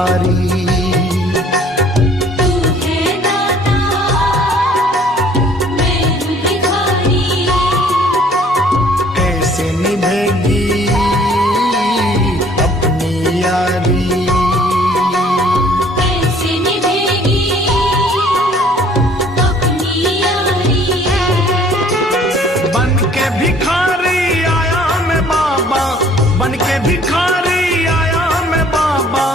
भिखारी। तू है दाता, मैं हूँ भिखारी। कैसे निभेगी अपनी यारी, कैसे निभेगी अपनी यारी। बन के भिखारी आया मैं बाबा, बन के भिखारी आया मैं बाबा,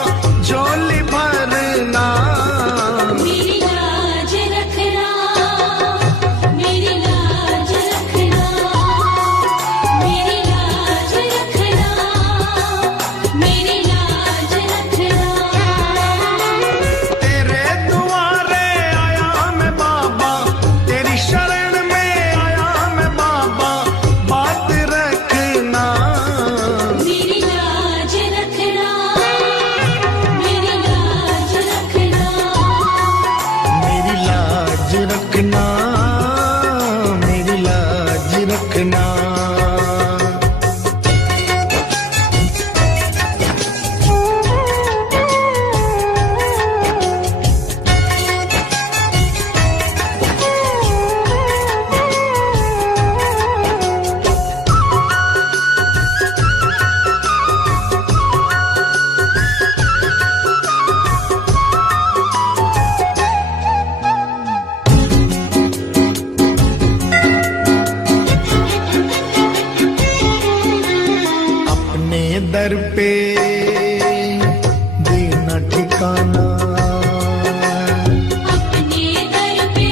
झोली भरना। मेरी लाज रखना, मेरी लाज रखना, मेरी लाज रखना, मेरी लाज रखना। तेरे दुआरे आया मैं बाबा, तेरी शरण में आया मैं बाबा, बात रखना। मेरी लाज रखना, मेरी लाज रखना। मेरी लाज रखना, मेरी लाज रखना। अपने दर पे देना ठिकाना, अपने दर पे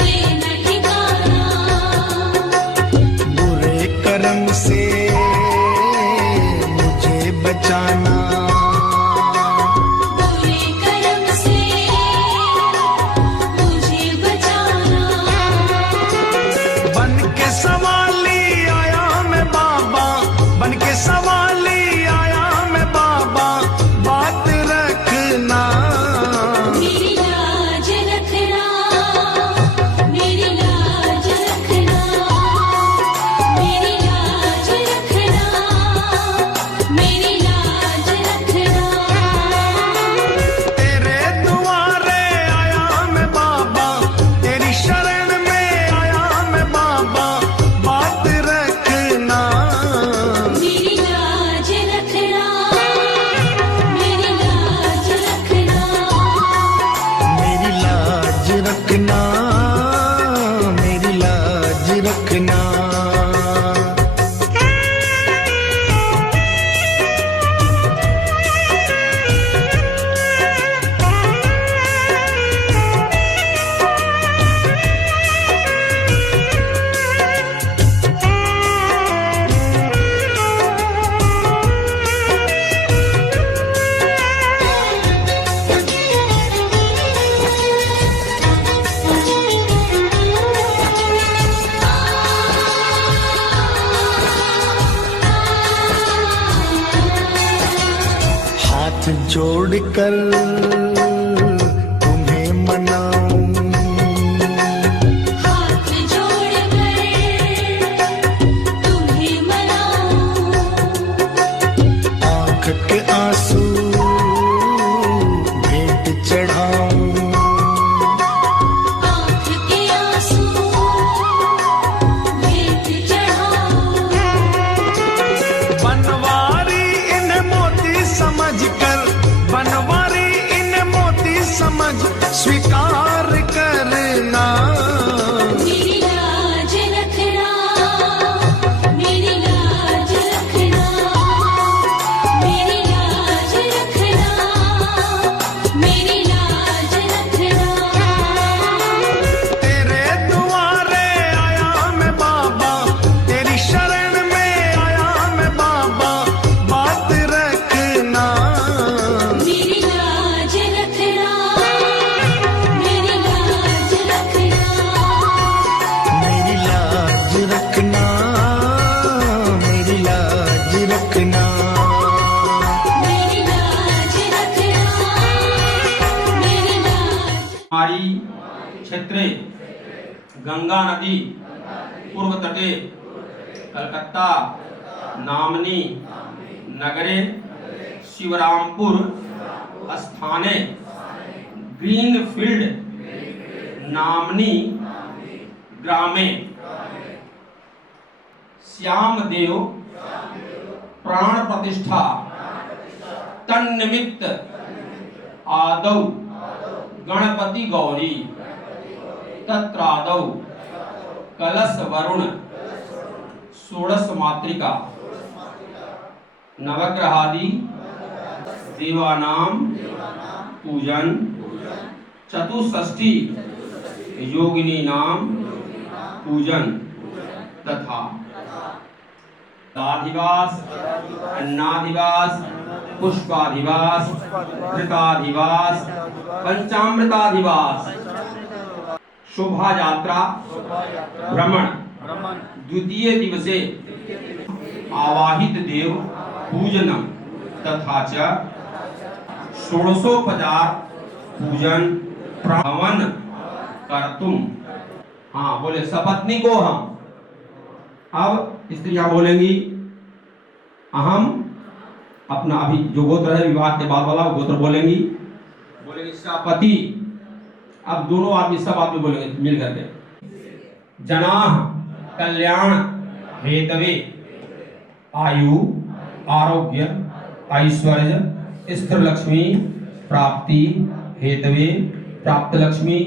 देना ठिकाना। बुरे कर्म से मुझे बचाना। बुरे कर्म से मुझे बचाना। बन के सवाली आया मैं बाबा, बन के सवाली आया मैं बाबा, बात रखना। मेरी लाज रखना, मेरी लाज रखना, मेरी लाज रखना, मेरी लाज रखना। तेरे दुआरे आया मैं बाबा, तेरी शरण में आया मैं बाबा, बात रखना। मेरी लाज रखना, मेरी लाज रखना। मेरी लाज रखना, मेरी लाज रखना। हाथ जोड़कर तुम्हें मनाऊं, हाथ जोड़कर तुम्हें मनाऊं। आंख के आंसू भेंट चढ़ाऊं। आँख के आंसू भेंट चढ़ाऊं। बनवारी इन्हें मोती समझकर, बनवारी इन्हें मोती समझ स्वीकार करना। मेरी लाज रखना, मेरी लाज रखना, मेरी लाज रखना, मेरी लाज रखना। तेरे दुआरे आया मैं बाबा, तेरी शरण में आया मैं बाबा, बात रखना। मेरी लाज रखना, मेरी लाज रखना। मेरी लाज रखना, मेरी लाज रखना। मेरी लाज रखना, मेरी लाज। हमारी क्षेत्रे गंगा नदी पूर्व तटे कलकत्ता नामनी नगरे शिवरामपुर स्थाने ग्रीनफील्ड नामनी ग्रामे श्यामदेव प्राण प्रतिष्ठा तन्निमित्त आदौ गणपति गौरी तत्रादौ कलश वरुण षोडश मातृका नवग्रहादि देवानाम पूजन चतुष्षष्ठी योगिनी नाम पूजन तथा दाधिवास अन्नाधिवास पुष्पाधिवास कृताधिवास पंचामृताधिवास शोभा यात्रा भ्रमण द्वितीय दिवसे आवाहित देव पूजनम तथा च षोडशोपचार पूजन प्रहवन कर्तुम। हाँ बोले सपत्नी को हम। अब स्त्रियां बोलेंगी अहम अपना अभी जो गोत्र है विवाह के बाद वाला गोत्र बोलेंगी सपति। अब दोनों आदमी सब आदमी बोलेंगे मिल करके जनाः कल्याण हेतवे आयु आरोग्य ऐश्वर्य स्थिर लक्ष्मी प्राप्ति हेतवे प्राप्त लक्ष्मी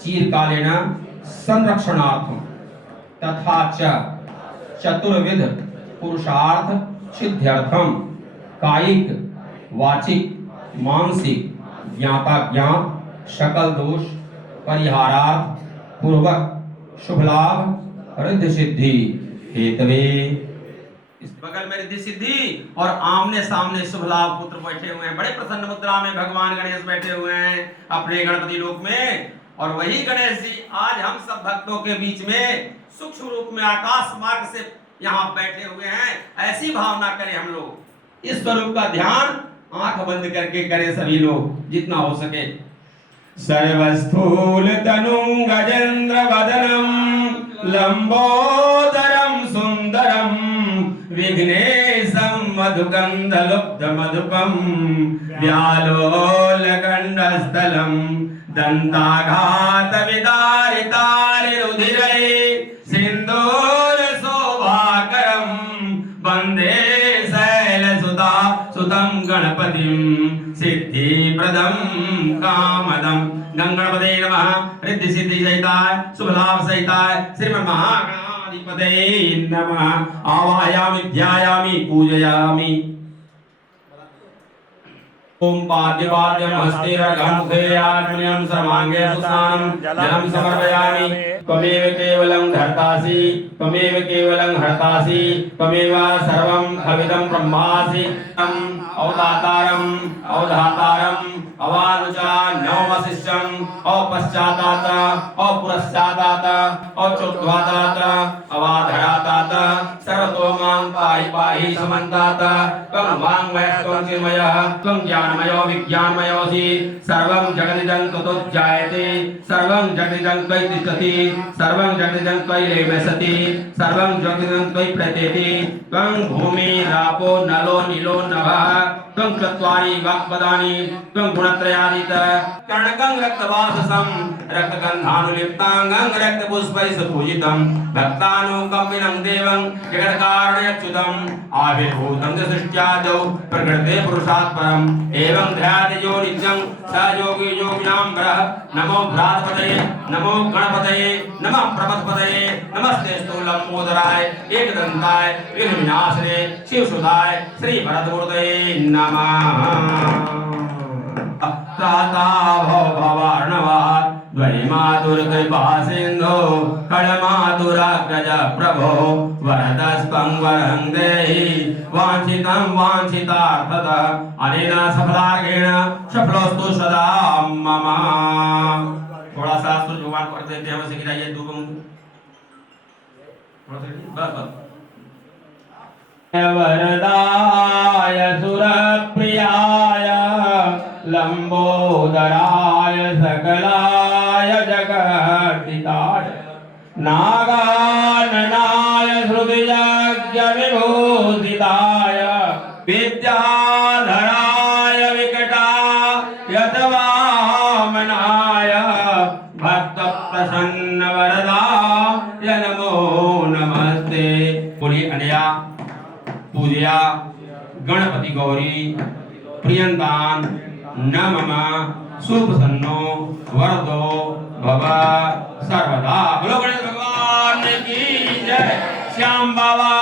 चिरकालेन संरक्षणार्थम तथा च चतुर्विध पुरुषार्थ सिद्ध्यर्थम कायिक वाचिक मानसिक ज्ञाता ज्ञात सकल दोष परिहारार्थ पूर्वक शुभ लाभ रिद्धि सिद्धि हेतवे। इस बगल में रिद्धि सिद्धि और आमने सामने शुभ लाभ पुत्र बैठे हुए हैं। बड़े प्रसन्न मुद्रा में भगवान गणेश बैठे हुए हैं अपने गणपति लोक में। और वही गणेश जी आज हम सब भक्तों के बीच में सूक्ष्म रूप में आकाश मार्ग से यहाँ बैठे हुए हैं। ऐसी भावना करें हम लोग, इस स्वरूप का ध्यान आंख बंद करके करें सभी लोग जितना हो सके। सर्वस्थूल तनुं गजेंद्र वदनम लंबोदरम सुंदरम विघ्नेशम मधुगंध लुब्ध मधुपम व्यालोलकंडस्थलम दंताघात विदारितारिरुधिरे सिंदूर शोभाकरम वंदे शैलसुता सुतं गणपतिं सिद्धिप्रदं कामदं। गंगणपते नमः। रिद्धि सिद्धि सहिताय शुभ लाभ सहिताय श्रीमन्महागणाधिपते नमः। आवाहयामि ध्यायामि पूजयामि। ओम पाद्यपाद्यम हस्तेरघं मुखेयाग्नियं सर्वांगे सुस्नानं जलं समर्पयामि। त्वमेव केवलं धर्तासि त्वमेव केवलं हर्तासि त्वमेव सर्वं खविदं ब्रह्मासि। अवतातारं अवधातारं अवानुचा नवमशिष्यं अपश्चातात अपुरश्चातात अचोद्धातात अवाधरातात सर्वतोमां पाहि पाहि समन्तात। त्वं वाङ्मयस्त्वं चिन्मयः त्वं ज्ञानमयो विज्ञानमयोऽसि। सर्वं जगदिदं ततोऽध्यायते सर्वं जगदिदं त्वयि तिष्ठति सर्वं जगदिदं त्वयि लेवसति सर्वं जगदिदं त्वयि प्रत्येति। त्वं भूमिरापो नलो नीलो नभः त्वं चत्वारि वाक्पदानि त्वं गुणत्रयातीत। कर्णकं रक्तवाससं रक्तगन्धानुलिप्ताङ्गं रक्तपुष्पैः सुपूजितं भक्तानुकम्पिनं देवं जगत्कारणयच्युतं। आविर्भूतं च सृष्ट्यादौ प्रकृते पुरुषात् परम् एवं ध्यायते यो नित्यं स योगी योगिनां वरः। नमो भ्रातपतये नमो गणपतये नमः प्रमथपतये नमस्ते स्थूलंबोदराय एकदन्ताय विघ्नविनाशने शिवसुताय श्री भरतमूर्तये नमः। भवार्णवात् द्वैमातुर्कृपा सिन्धो खड्मातुराग्रज प्रभो वरदस्तं वरं देहि वाञ्छितं वाञ्छितार्थतः अनेन सफलार्गेण सफलोस्तु सदा मम। थोड़ा सा सूर्य भगवान को अर्घ्य देते हैं। वैसे गिराइए धूप बस वरदाय सुरप्रियाय लंबोदराय सकलाय जगद्दिताय नागाननाय श्रुतियज्ञ विभूषिताय विद्या विद्याधराय विकटायतवामनाय भक्तप्रसन्न वरदाय नमो नमस्ते। बोलिए अनया पूजया गणपति गौरी प्रियंतान न मम सुप्रसन्नो वरदो भव सर्वदा। बोलो गणेश भगवान की जय, श्याम बाबा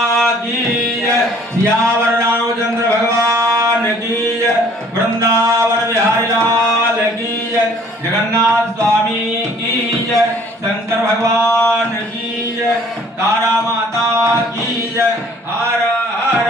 की जय, सियावर रामचंद्र भगवान की जय, वृंदावन बिहारी लाल की जय, जगन्नाथ स्वामी की जय, शंकर भगवान की जय, तारा माता की जय। हर हर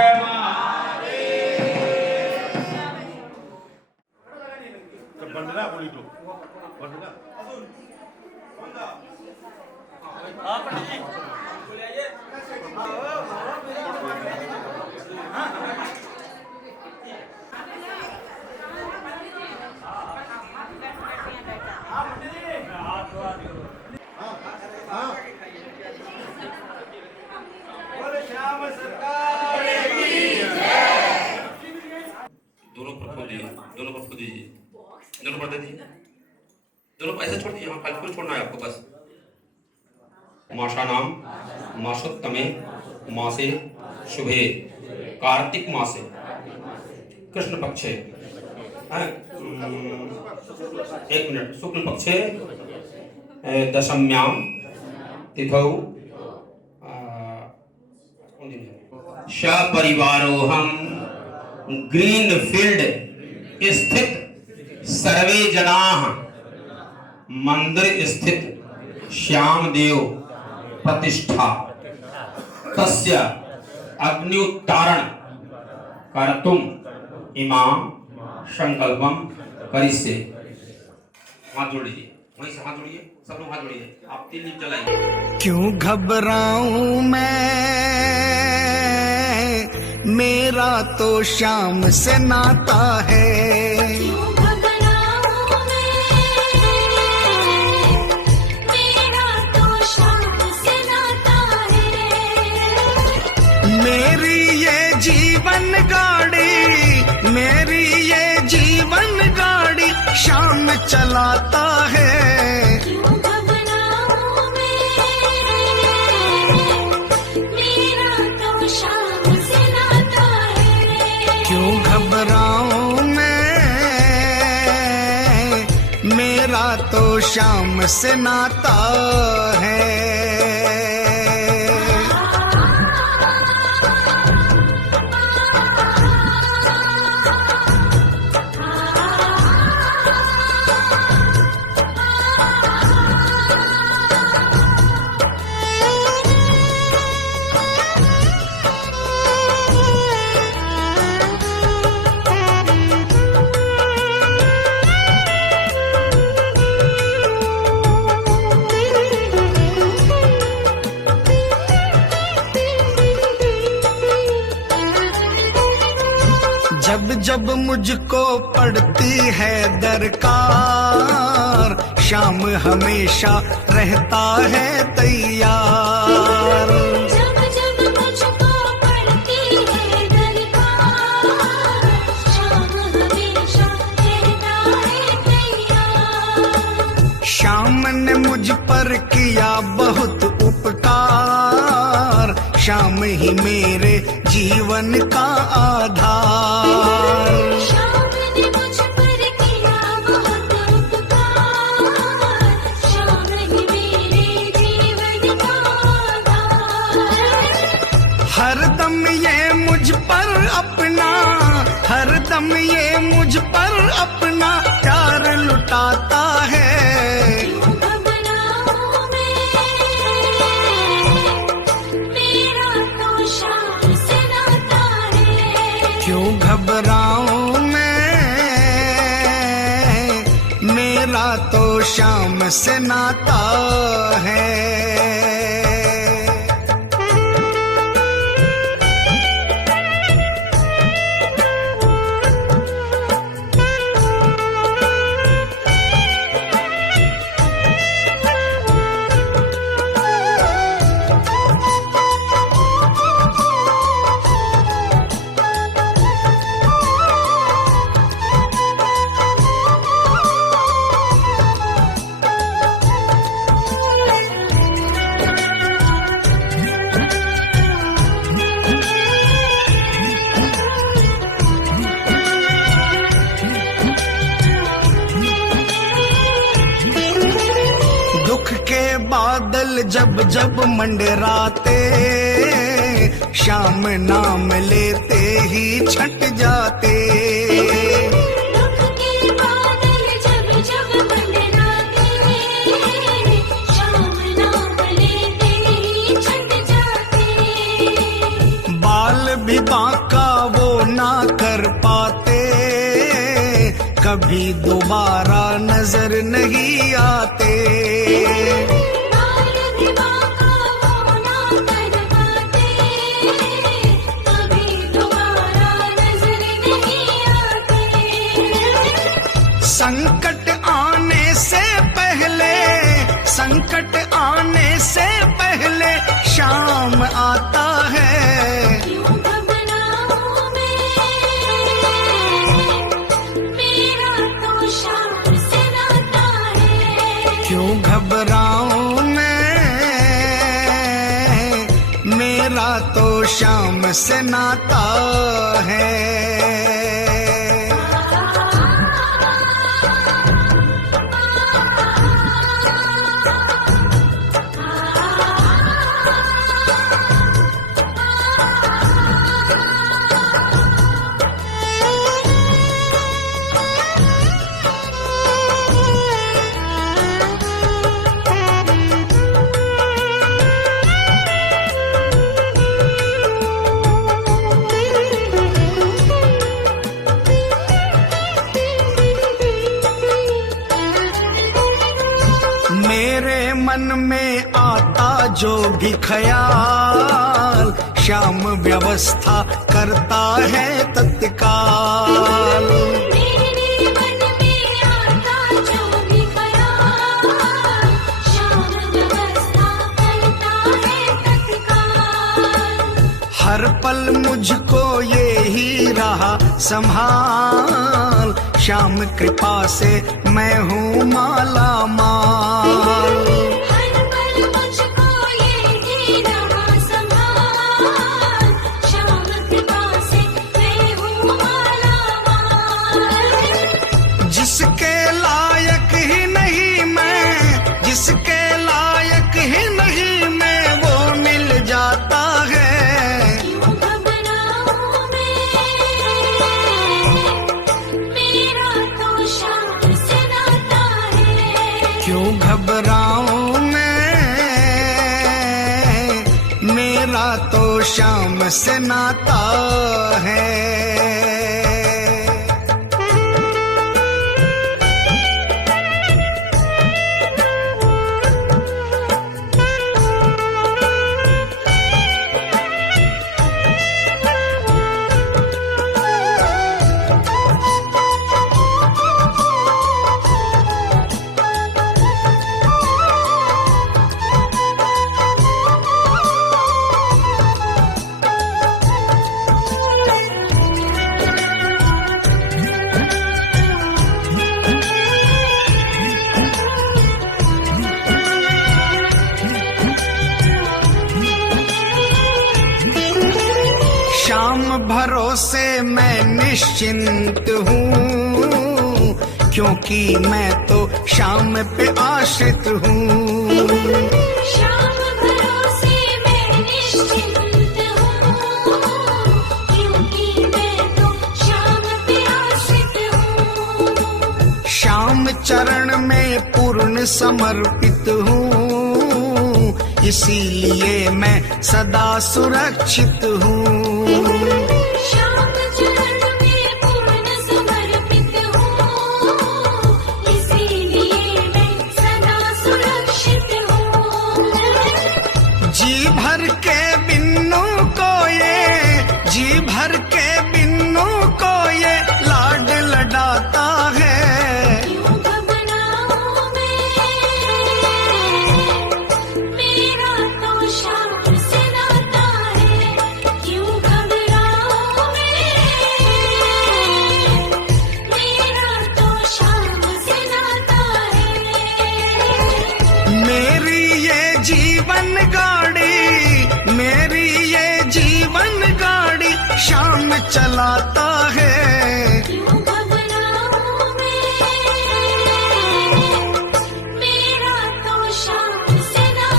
दोनों पर खोल दीजिए, दोनों पर खोल दीजिए, दोनों पर दे दीजिए, दोनों पर ऐसे छोड़ दीजिए। हाँ, खाली छोड़ना है आपको बस। मासा नाम मासोत्तमे मासे शुभे कार्तिक मासे कृष्ण पक्षे, एक मिनट, शुक्ल पक्षे दशम्याम तिथौ सपरिवारोहम ग्रीनफील्ड स्थित सर्वे जनाः मंदिर स्थित श्यामदेव प्रतिष्ठा तस्य अग्निउत्तारण कर्तुम इमाम संकल्पम करिष्ये। हाथ जोड़ लीजिए, वहीं से हाथ जोड़िए, सब लोग हाथ जोड़िए, आप 3 दिन चलाइए। क्यों घबराऊं मैं, मेरा तो शाम से नाता है। क्यों घबराऊं मैं, मेरा तो शाम से नाता है। मेरी ये जीवन गाड़ी, मेरी ये जीवन गाड़ी शाम चलाता है। क्यों घबराऊं मैं, मेरा तो शाम से नाता है। क्यों घबराऊं मैं, मेरा तो शाम से नाता है। जब जब मुझको पड़ती है दरकार, शाम हमेशा रहता है तैयार। जब जब मुझको पड़ती है दरकार, शाम हमेशा रहता है तैयार। शाम ने मुझ पर किया बहुत उपकार, शाम ही मेरे जीवन का आधार। शाम ने मुझ पर किया बहुत उपकार, शाम ही मेरे जीवन का आधार। हरदम ये मुझ पर अपना, हरदम ये मुझ पर अपना प्यार लुटाता है। क्यों घबराऊं मैं, मेरा तो शाम से नाता है। क्यों घबराऊं मैं, मेरा तो शाम से नाता है। बादल जब जब मंडराते, शाम नाम लेते ही छट जाते। दुख के बादल जब जब मंडराते, शाम नाम लेते ही छट जाते। बाल भी बांका वो ना कर पाते, कभी दोबारा नजर नहीं आते। बाल भी बांका वो ना कर पाते, कभी दोबारा नजर नहीं आते। संकट आने से पहले, संकट आने से पहले शाम आता है। क्यों घबराऊं मैं, मेरा तो शाम से नाता है। क्यों घबराऊं मैं, मेरा तो शाम से नाता है। मेरे मन में आता जो भी ख्याल, शाम व्यवस्था करता है तत्काल। मेरे मन में आता जो भी ख्याल, शाम व्यवस्था करता है तत्काल। हर पल मुझको ये ही रहा संभाल, श्याम कृपा से मैं हूँ माला माल। हर पल मुझको ये ही रहा संभाल, शाम कृपा से मैं हूँ माला माल। जिसके लायक ही नहीं मैं, जिसके लायक ही नहीं मैं, वो मिल जाता है। क्यों घबराऊं मैं, मेरा तो शाम से नाता है। क्यों घबराऊं मैं, मेरा तो शाम से नाता है। शाम भरोसे मैं निश्चिंत हूँ, क्योंकि मैं तो शाम पे आश्रित हूँ। शाम भरोसे मैं निश्चिंत हूँ, क्योंकि मैं तो शाम पे आश्रित हूँ। शाम चरण में पूर्ण समर्पित हूँ, इसीलिए मैं सदा सुरक्षित हूँ। शाम चरण में पूर्ण समर्पित हूँ, इसीलिए मैं सदा सुरक्षित हूँ। जी भर के बिन्नू को ये, जी भर के बिन्नू को ये लाड लडाता है। क्यों घबराऊं मैं, मेरा तो शाम से नाता है। क्यों घबराऊं मैं, मेरा तो शाम से नाता है। मेरी ये जीवन गाड़ी, मेरी ये जीवन गाड़ी शाम चलाता है। क्यों घबराऊं मैं, मेरा तो शाम से नाता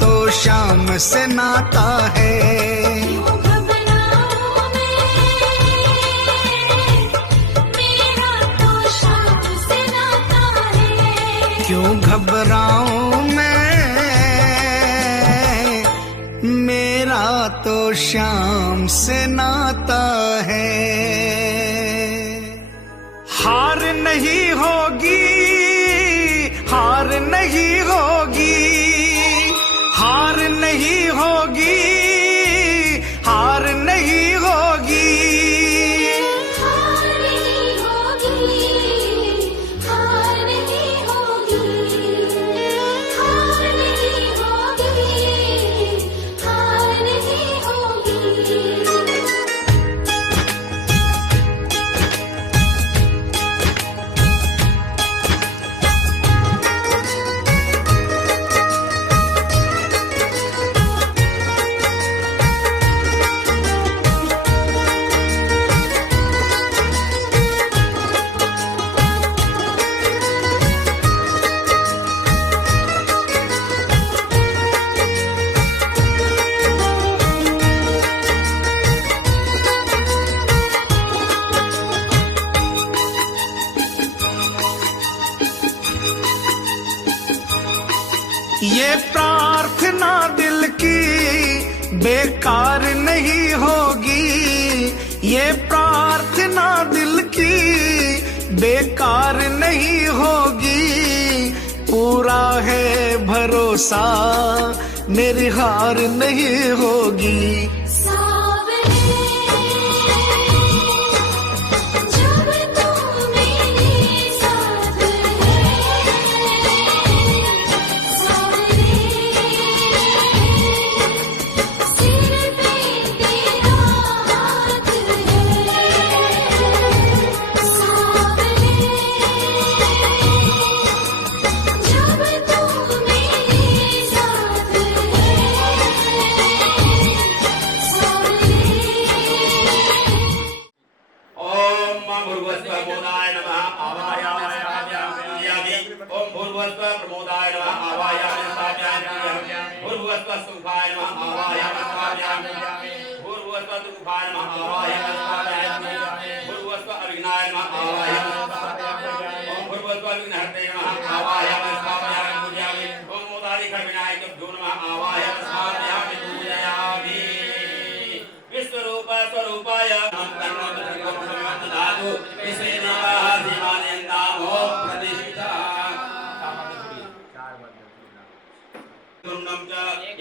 तो शाम से नाता है। क्यों घबराऊं मैं, मेरा तो शाम से नाता है। क्यों घबराऊं मैं, मेरा तो शाम से नाता है। हार नहीं होगी, हार नहीं होगी, हार नहीं होगी, हार नहीं होगी। हार नहीं होगी, हार नहीं होगी, हार नहीं होगी, हार नहीं होगी। ये प्रार्थना दिल की बेकार नहीं होगी, ये प्रार्थना दिल की बेकार नहीं होगी। पूरा है भरोसा, मेरी हार नहीं होगी। सावरे जब तू मेरे साथ है, सावरे सिर पे तेरा हाथ है। सावरे जब तू मेरे साथ ओम भूर्भुवस्सुः प्रमोदाय नमः आवाहयामि स्थापयामि। ओम भूर्भुवस्सुः प्रमोदाय नमः आवाहयामि स्थापयामि। भूर्भुवस्सुः सुखाय नमः आवाहयामि स्थापयामि। भूर्भुवस्सुः सुखाय नमः आवाहयामि स्थापयामि। भूर्भुवस्सुः अविघ्नाय नमः आवाहयामि स्थापयामि। ओम भूर्भुवस्सुः अविघ्नहर्ते नमः आवाहयामि स्थापयामि पूजयामि। ओम मोदालिखविनायकभ्यो नमः आवाहयामि स्थापयामि पूजयामि। विश्वरूप स्वरूपाय धातु इसे नामो प्रतिष्ठा तुण्डं च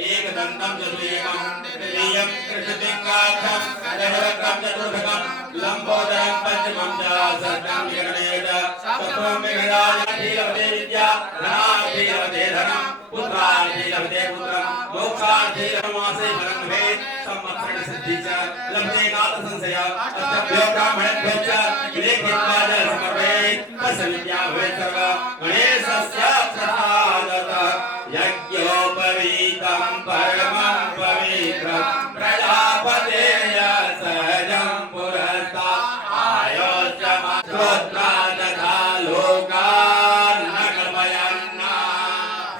एकदन्तं च द्वियकं तृतीयं कृष्णपिङ्गाक्षं चतुर्थं चतुर्भुजं लम्बोदरं पञ्चमं च षष्ठं विगणेत सप्तमं विगणाय लभते विद्या धनार्थी लभते धनं पुत्रार्थी लभते पुत्रं मोक्षार्थी मासे फलं भवेत् संवत्सरण सिद्धि च लभते नाथ संशय अष्टभ्यो ब्राह्मणेभ्यो च लेखित्वा च समर्पयेत् तस्य विद्या भवेत् सर्व गणेशस्य प्रसादतः यज्ञोपवीतं परमं पवित्रं प्रजापतेय सहजं पुरस्तात् आयोच्यमानं श्रोत्रा तथा लोकान् न कल्पयन्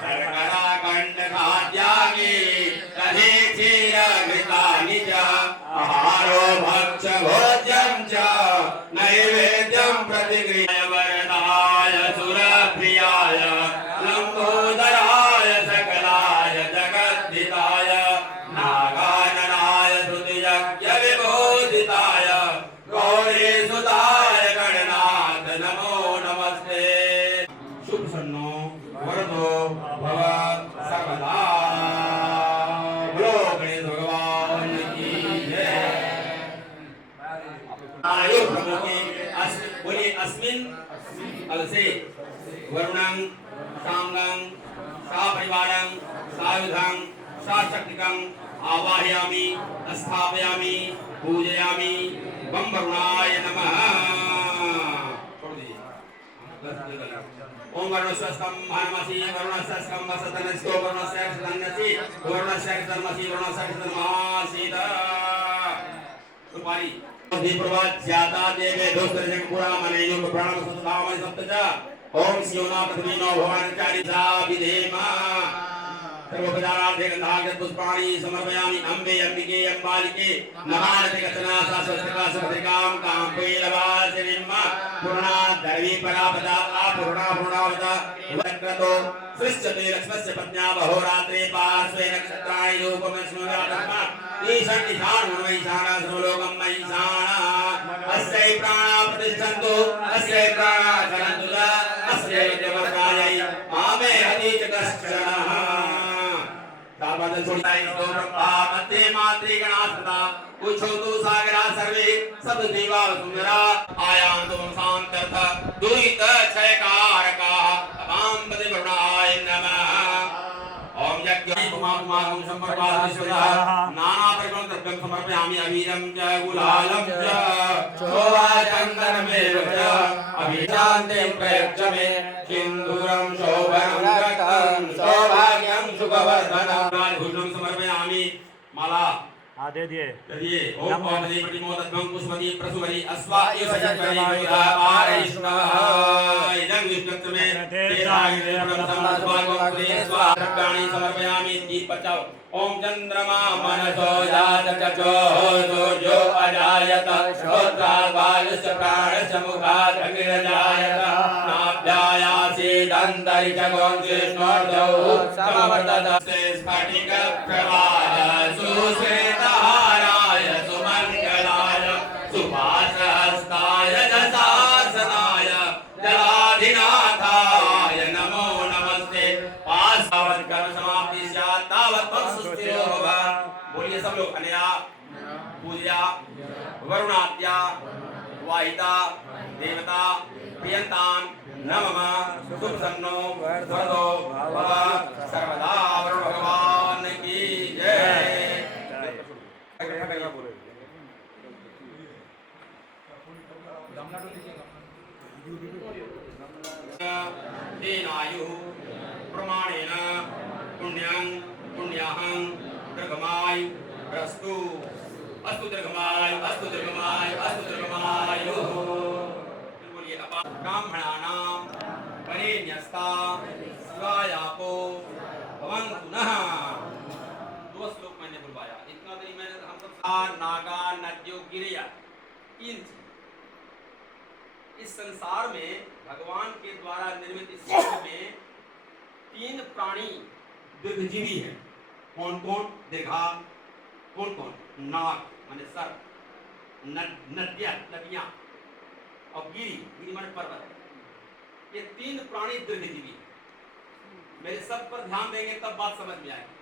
शर्कराखण्डखाद्यानि दधीक्षीरघृतानि च आहारो भक्ष्यभोज्यं च नैवेद्यं प्रतिगृह्य वरदाय सुरप्रियाय लम्बोदराय सकलाय जगद्धिताय नागाननाय श्रुतियज्ञविबोधिताय गौरीसुताय गणनाथ नमो नमस्ते। शुभ सन्नो वरदो भव सर्वदा। बोलो गणेश भगवान की जय। आयु प्रमुखे बोलिए अस्मिन् अलसे वरुणं साङ्गं सापरिवारं सायुधं साशक्तिकं आवाहयामि स्थापयामि पूजयामि। बम वरुणाय नमः। ओम वरुणस्वस्तं हनुमसि वरुणस्वस्तं वसतनस्को वरुणस्य क्षतन्यसि वरुणस्य क्षतन्मसि वरुणस्य क्षतन्मासीत। सुपारी दीप्रवाद ज्ञाता देवे दोस्तरजन पुरा मने योग प्राण सतधामनि सप्तज। ओम शिवना पृथ्वी नो भवान चारि सा विधेमा। सर्वोपचारार्थे गन्धाक्षत पुष्पाणि समर्पयामि अम्बे अम्बिके अम्बालिके नमामि गतना शास्त्रका सभद्रिकां काम्पेलवासिनीं पूर्णा दर्वी परापदा अपूर्णा पूर्णावता वक्रतो सृष्टते लक्ष्मस्य पत्न्या बहोरात्रे पार्श्वे नक्षत्राणि रूपं स्मरात्मा ईशान ईशान मनोईशान सर्वलोकं महीशान अस्यै प्राणा प्रतिष्ठन्तु अस्यै प्राणा चरन्तु च अस्यै देवकायै मामे हति कश्चनः तावत् छोड़ाई तो ब्रह्मा मध्य मात्रे गणासदा उच्छोतु सागरा सर्वे सब देवा सुंदरा आयाम तुम शांतर्थ दुरित क्षयकारका अपाम पदे वरुणाय नमः ओम यज्ञ पुमागम संपर्पादिश्वरः नाना परिमल द्रव्यं समर्पयामि अवीरं च गुलालं च शोभाचन्दनमेव च अभिशान्तिं प्रयच्छ मे सिन्दूरं शोभनं रक्तं सौभाग्यं सुखवर्धनं भूषणं समर्पयामि माला हाँ दे दिए कहिए ओम पावती प्रतिमोदत्वं पुष्पति प्रसुवरि अस्वा युसजकरि विधा पारैष्णवः इदं विष्णुत्व में तेराय प्रथम स्वागतं प्रेस्वा द्रव्याणि समर्पयामि दीप बचाओ ओम चंद्रमा मनसो जात चचो सूर्यो अजायत श्रोत्रावायुश्च प्राणश्च मुखात् अग्निरजायत नाभ्यायासि दन्तरिक्षगों कृष्णोर्धौ समवर्तत स्फटिक प्रभाय सुश्वेतहाराय सुमङ्गलाय सुभाषहस्ताय दशासनाय जलाधिनाथाय नमो नमस्ते पासावत कर्म समाप्ति स्यात् तावत् त्वं सुस्थिरो भव बोलिए सब लोग अनया पूज्या वरुणात्या वाहिता देवता प्रियंतां नमः शुभ सन्नो वरदो भव सर्वदा वरुण भगवान की जय तेनायुः प्रमाणेन पुण्यं पुण्याहं दीर्घमायु अस्तु अस्तु दीर्घमायु अस्तु दीर्घमायु अस्तु दीर्घमायुः बोलिए ब्राह्मणानां वरेण्यस्ता शिवायापो भवन्तु नः दो श्लोक मैंने बुलवाया इतना नहीं मैंने हम सब नागा नद्यो गिरिया तीन इस संसार में भगवान के द्वारा निर्मित इस विश्व में तीन प्राणी दीर्घजीवी हैं कौन कौन दीर्घा कौन कौन नाग माने सर नदियां और गिरी माने पर्वत ये तीन प्राणी दीर्घजीवी मेरे सब पर ध्यान देंगे तब बात समझ में आएगी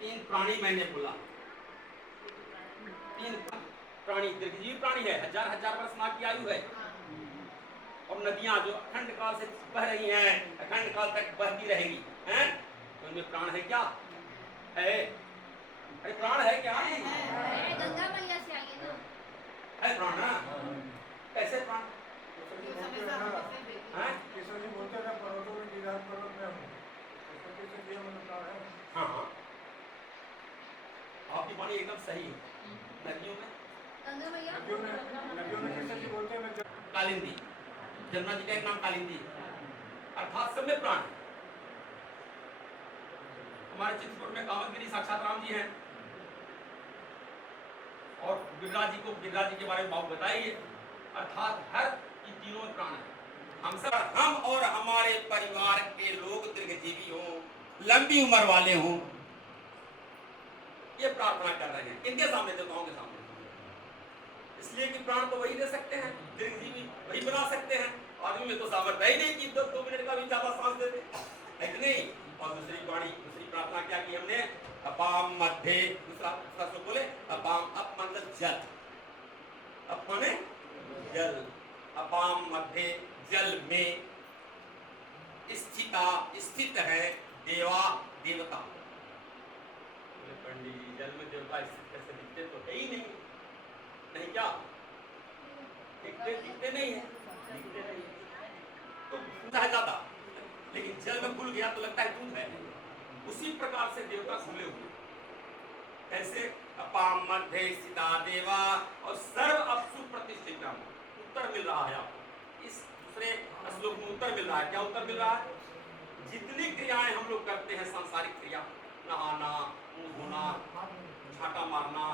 तीन प्राणी मैंने बोला तीन प्राणी दीर्घजीवी प्राणी है हजार हजार वर्ष नाग की आयु है और नदियां जो अखंड काल से बह रही हैं अखंड काल तक बहती रहेगी हैं तो उनमें प्राण है क्या है अरे प्राण है क्या गंगा मैया से आइए ना है प्राण ना कैसे प्राण हैं हाँ हाँ आपकी वाणी एकदम सही है नदियों में गंगा मैया कालिंदी जमुना जी का एक नाम कालिंदी अर्थात सब में प्राण हमारे चित्रकूट में कामतगिरी साक्षात राम जी हैं और गिरिराज जी के बारे में बहुत बताइए अर्थात हर की तीनों में प्राण है हम सब हम और हमारे परिवार के लोग दीर्घजीवी हों लंबी उम्र वाले हों ये प्रार्थना कर रहे हैं इनके सामने देवताओं के सामने इसलिए कि प्राण तो वही दे सकते हैं दीर्घजीवी वही बना सकते हैं आदमी में तो सामर्थ्य ही नहीं कि 2 मिनट का भी ज्यादा सांस दे दे है कि नहीं और दूसरी प्रार्थना क्या की हमने अपाम मध्य दूसरा तो बोले अपाम अप मतलब जल अप माने जल अपाम मध्य जल में स्थित है देवता पंडित जी जल में देवता कैसे दिखते तो है ही नहीं क्या दिखते नहीं है तो है ज्यादा लेकिन जल में घुल गया तो लगता है दूध है उसी प्रकार से देवता घुले हुए कैसे अपाम मध्य सीता देवा और सर्व अपसु प्रतिष्ठित उत्तर मिल रहा है आपको इस दूसरे श्लोक में उत्तर मिल रहा है क्या उत्तर मिल रहा है जितनी क्रियाएं हम लोग करते हैं सांसारिक क्रिया नहाना, मुंह धोना, छाटा मारना,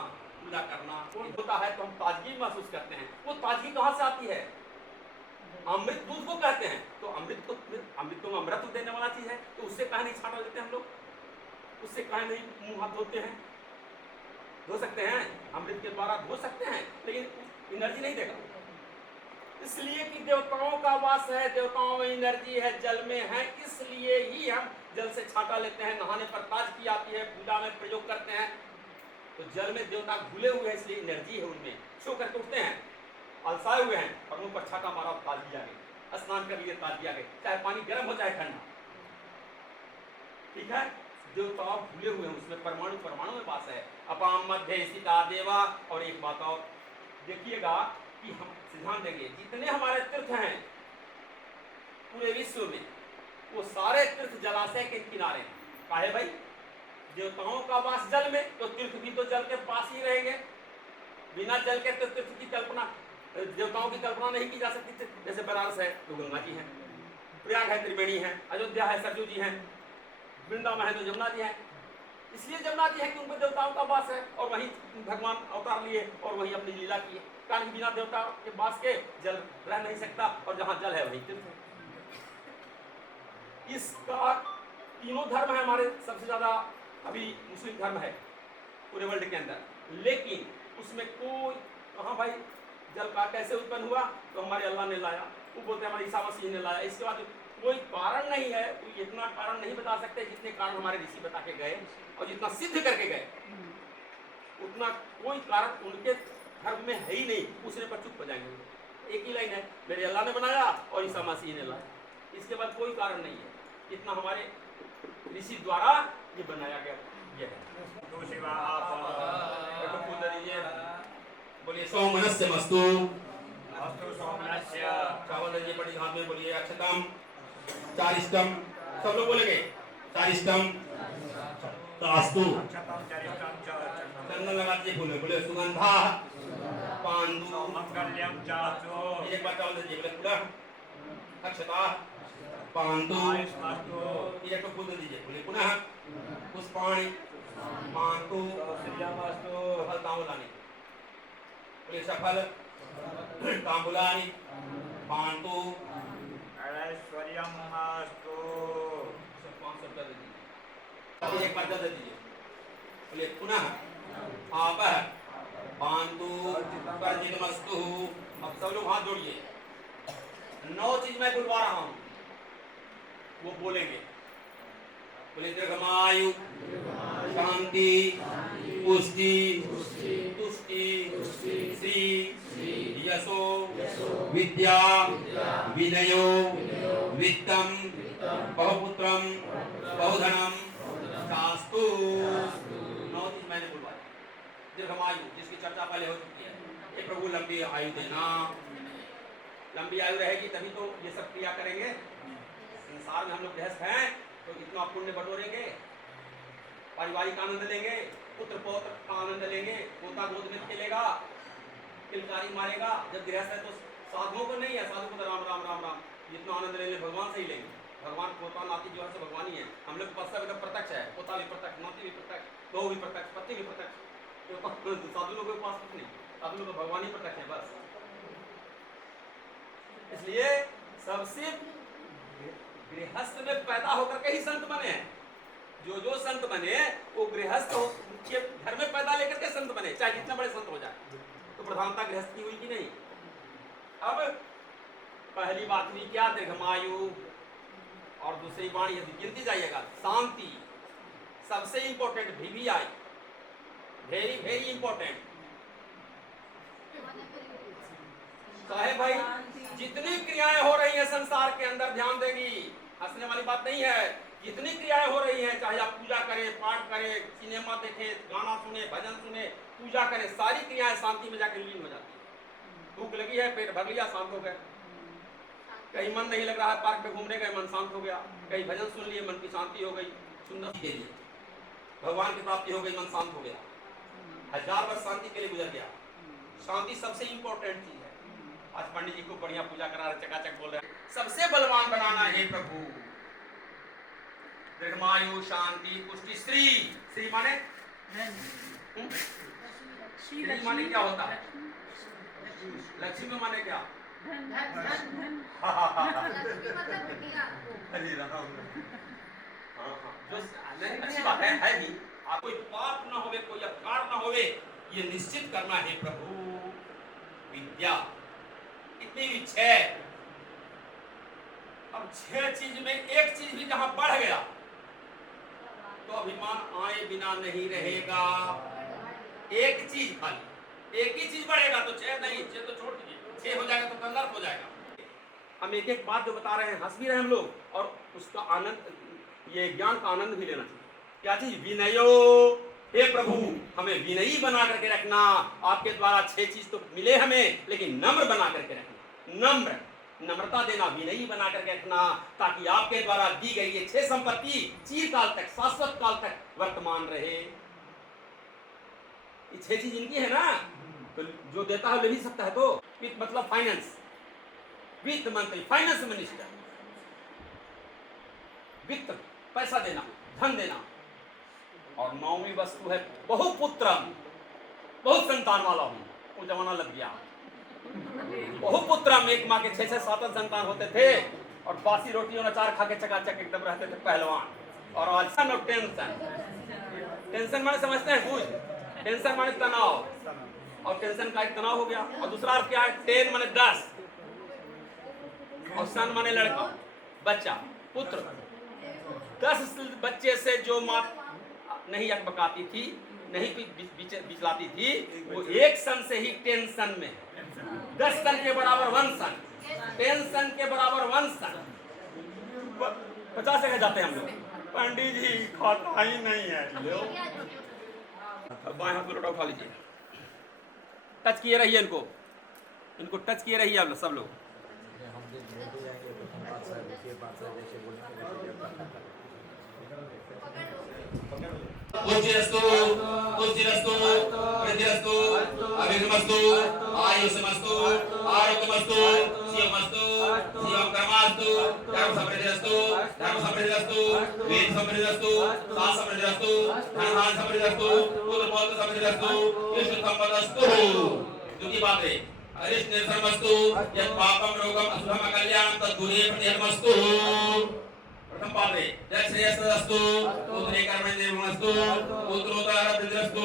पूजा करना होता है तो हम ताजगी महसूस करते हैं। वो ताजगी कहाँ से आती है? अमृत दूध को कहते हैं। तो अमृत को अमृत देने वाला चीज है, तो उससे कहा नहीं छाटा लेते हम लोग? उससे कहा नहीं मुंह हाथ धोते हैं? धो सकते हैं, अमृत के द्वारा धो सकते हैं, लेकिन एनर्जी नहीं देगा। इसलिए कि देवताओं का वास है, देवताओं में एनर्जी है, जल में है, इसलिए ही हम जल से छाटा लेते हैं। नहाने पर ताजगी आती है, पूजा में प्रयोग करते हैं। तो जल में देवता घुले हुए हैं, इसलिए एनर्जी है उनमें। सो करके उठते हैं, अलसाए हुए हैं और मुंह पर छाटा मारा, ताजगी आ गई। स्नान कर लिए, ताजगी आ गई, चाहे पानी गर्म हो चाहे ठंडा। ठीक है, देवता भूले हुए हैं, उसमें परमाणु परमाणु में पास है। अपाम मध्य स्थिता देवा। और एक बात और देखिएगा कि हम सिद्धांत देंगे, जितने हमारे तीर्थ हैं पूरे विश्व में, वो सारे तीर्थ जलाशय के किनारे हैं। काहे भाई? देवताओं का वास जल में, तो तीर्थ भी तो जल के पास ही रहेंगे। बिना जल के तो तीर्थ की कल्पना, देवताओं की कल्पना नहीं की जा सकती। जैसे बनारस है तो गंगा जी है, प्रयाग है त्रिवेणी है, अयोध्या है सरजू जी है, वृंदावन है तो जमुना जी है। इसलिए जमुना जी है कि उनको देवताओं का वास है, और वहीं भगवान अवतार लिए और वहीं अपनी लीला की है। कारण बिना देवता के वास के जल रह नहीं सकता, और जहां जल है वहीं तीर्थ है। इसका तीनों धर्म है हमारे, सबसे ज्यादा अभी मुस्लिम धर्म है पूरे वर्ल्ड के अंदर, लेकिन उसमें कोई कहाँ भाई जल का कैसे उत्पन्न हुआ? तो हमारे अल्लाह ने लाया, वो बोलते हैं हमारे ईसा मसीह ने लाया। इसके बाद कोई कारण नहीं है, तो इतना कारण नहीं बता सकते जितने कारण हमारे ऋषि बता के गए और जितना सिद्ध करके गए, उतना कोई कारण उनके धर्म में है ही नहीं। उसने पर चुप हो जाएंगे। एक ही लाइन है, मेरे अल्लाह ने बनाया और ईसा मसीह ने लाया। इसके बाद कोई कारण नहीं है, इतना हमारे ऋषि द्वारा ये बनाया गया ये है। बोलिए सौमनस्य मस्तु। चावल दीजिए बड़ी हाथ में, बोलिए अक्षतम चारिष्टम। सब लोग बोलेंगे चारिष्टम तास्तु। चंदन लगा दीजिए, बोले बोले सुगंधा पांडु मंगल्यम चास्तु। एक बार चावल दीजिए, बोले पूरा अक्षता पांडु। एक तो फूल दीजिए, बोले पुनः पुष्पाणि पांडु फल तांबूलानि। बोले सफल तांबूलानि पांडु ऐश्वर्यमस्तु। 500 रुपया दे दीजिए, एक बार दे दीजिए। बोले पुनः आप पांडु वर्जितमस्तु। अब सब लोग हाथ जोड़िए। 9 चीज मैं बुलवा रहा हूं, वो बोलेंगे। बोले दीर्घमायु, शांति, पुष्टि, तुष्टि, श्री, यशो, विद्या, विनयो, वित्तम, बहुपुत्रम, बहुधनम, शास्तु। 9 चीज मैंने बुलवाई। दीर्घमायु, जिसकी चर्चा पहले हो चुकी है, ये प्रभु लंबी आयु देना। लंबी आयु रहेगी तभी तो ये सब क्रिया करेंगे। संसार में हम लोग गृहस्थ हैं तो इतना पुण्य बटोरेंगे, पारिवारिक आनंद लेंगे, पुत्र पौत्र का आनंद लेंगे, पोता गोद में खेलेगा, किलकारी मारेगा। जब गृहस्थ है तो साधुओं को नहीं है, साधु को तो राम राम राम राम जितना आनंद लेंगे भगवान से ही लेंगे। भगवान पोता नाती जो है से भगवान ही है। हम लोग पास सब प्रत्यक्ष है, पोता भी प्रत्यक्ष, नाती भी प्रत्यक्ष, बहू भी प्रत्यक्ष, पति भी प्रत्यक्ष। तो साधु लोगों के पास कुछ नहीं, साधु लोग तो भगवान ही प्रत्यक्ष है बस। इसलिए सबसे गृहस्थ में पैदा होकर के ही संत बने हैं। जो संत बने वो गृहस्थ के घर में पैदा लेकर के संत बने, चाहे जितने बड़े संत हो जाए। तो प्रधानता गृहस्थ की हुई कि नहीं? अब पहली बात हुई क्या? दीर्घमायु। और दूसरी बाणी यदि गिनती जाइएगा, शांति सबसे important, VVI very very important. चाहे भाई जितनी क्रियाएं हो रही हैं संसार के अंदर, ध्यान देगी, हंसने वाली बात नहीं है। जितनी क्रियाएं हो रही हैं, चाहे आप पूजा करें, पाठ करें, सिनेमा देखें, गाना सुने, भजन सुने, पूजा करें, सारी क्रियाएं शांति में जाकर लीन हो जाती है। भूख लगी है, पेट भर लिया, शांत हो गए। कहीं मन नहीं लग रहा है, पार्क में घूमने गए, मन शांत हो गया। कहीं भजन सुन लिए, मन की शांति हो गई, सुंदर के लिए भगवान की प्राप्ति हो गई, मन शांत हो गया। 1000 वर्ष शांति के लिए गुजर गया। शांति सबसे इंपॉर्टेंट चीज है। आज पंडित जी को बढ़िया पूजा करा रहे, चकाचक बोल रहे हैं, सबसे बलवान बनाना है प्रभु। दीर्घायु शांति पुष्टि श्री। श्री माने श्री माने क्या होता है? लक्ष्मी माने क्या? हरि राम। जो अच्छी बात है ही। आप कोई पाप ना होवे, कोई अपकार ना होवे, ये निश्चित करना है प्रभु। विद्या इतनी भी 6, अब 6 चीज में एक चीज भी जहां बढ़ गया तो अभिमान आए बिना नहीं रहेगा। एक चीज खाली, एक ही चीज बढ़ेगा तो 6 नहीं, 6 तो छोड़ दीजिए, 6 हो जाएगा तो कंगाल हो जाएगा। हम एक एक बात जो बता रहे हैं, हंस भी रहे हम लोग और उसका आनंद, ये ज्ञान का आनंद भी लेना चाहिए। क्या चीज? विनयो। हे प्रभु हमें विनयी बना करके रखना। आपके द्वारा 6 चीज तो मिले हमें, लेकिन नम्र बना करके रखना। नम्रता देना, विनयी बना करके रखना, ताकि आपके द्वारा दी गई ये 6 संपत्ति चिरकाल तक, शाश्वत काल तक वर्तमान रहे। ये 6 चीज इनकी है ना, तो जो देता है ले भी सकता है। तो वित्त मतलब फाइनेंस, वित्त मंत्री, फाइनेंस मिनिस्टर। वित्त पैसा देना, धन देना। और 9वीं वस्तु है बहुपुत्रम, बहुत संतान वाला हूं। वो जमाना लग गया। बहुपुत्रम, एक माँ के 6-6, 7 संतान होते थे और बासी रोटियों में 4 खा के चकाचक एकदम रहते थे पहलवान। और आज सन ऑफ टेंशन। टेंशन माने समझते हैं कुछ? टेंशन माने तनाव, और टेंशन का एक तनाव हो गया। और दूसरा अर्थ क्या है? 10 माने 10, और सन माने लड़का, बच्चा, पुत्र। 10 बच्चे से जो माँ नहीं अकबकाती थी, नहीं बिचलाती थी, वो एक सन से ही टेंशन में। 10 सन के बराबर 1 सन, 10 सन के बराबर 1 सन। 50 जगह जाते हैं हम लोग, पंडित जी खाता ही नहीं है। बाएं हाथ में लोटा उठा लीजिए, टच किए रहिए इनको, इनको टच किए रहिए आप सब लोग। पुष्टिरस्तु, पुष्टिरस्तु, वृद्धिरस्तु, अभिगमस्तु, आयुष्मस्तु, आरोग्यमस्तु, शिवमस्तु, शिवम कर्मास्तु, कर्म समृद्धिरस्तु, धर्म समृद्धिरस्तु, वेद समृद्धिरस्तु, सास समृद्धिरस्तु, धनधान समृद्धिरस्तु, पुत्र पौत्र समृद्धिरस्तु, विष्णु संपदस्तु। दूसरी बात है, अरिष्ट निर्धर्मस्तु, यत् पापम रोगम अशुभम अकल्याणम तद्दूरे प्रतिहतमस्तु। प्रथम पाद है, जय श्रेयस्सस्तु, पुत्रे कर्मणि निर्गुणस्तु, पुत्रोत्तर वृद्धिरस्तु,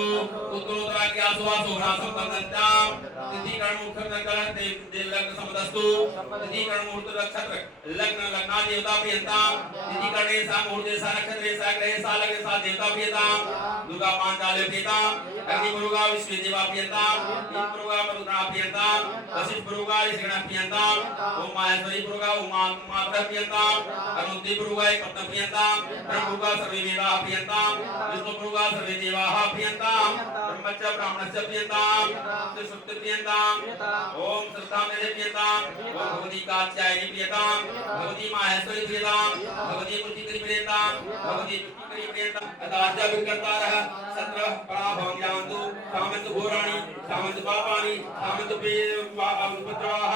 पुत्रोत्तर के आसुवासु घ्रासं तदन्ताम, तिथि कर्म मुख्य नगर देव लग्न संपदस्तु, तिथि कर्म मुहूर्त नक्षत्र लग्न लग्ना देवता प्रियंताम, तिथि कर्णे सा मुहूर्त सा नक्षत्र सा ग्रह सा लग्न सा देवता प्रियंताम, दुर्गा पांचाल प्रियंताम, अग्नि पुरुगा विश्व देवा प्रियंताम, इन पुरुगा मरुद्रा प्रियंताम, वशिष्ठ पुरुगा ऋषिगण प्रियंताम, ओम माहेश्वरी पुरुगा उमा माता प्रियंताम, अनुद्दी पुरुगा कप्त प्रियंताम, ब्रह्म पुरुगा सर्वे वेदा प्रियंताम, विष्णु पुरुगा सर्वे देवाः प्रियंताम, ब्रह्मच्च ब्राह्मणच्च प्रियंताम, सुप्त प्रियंताम, ओम श्रद्धा मेरे प्रियंताम, ओम भगवती कात्यायनी प्रियंताम, भगवती माहेश्वरी प्रियंताम, भगवती मुक्तिकरी प्रियंताम, भगवती मुक्तिकरी प्रियंताम। अदाज्य विकर्तारः सत्र पराभवं जानतु, सामंत घोराणि, सामंत पापानि, सामंत उपद्रवाः।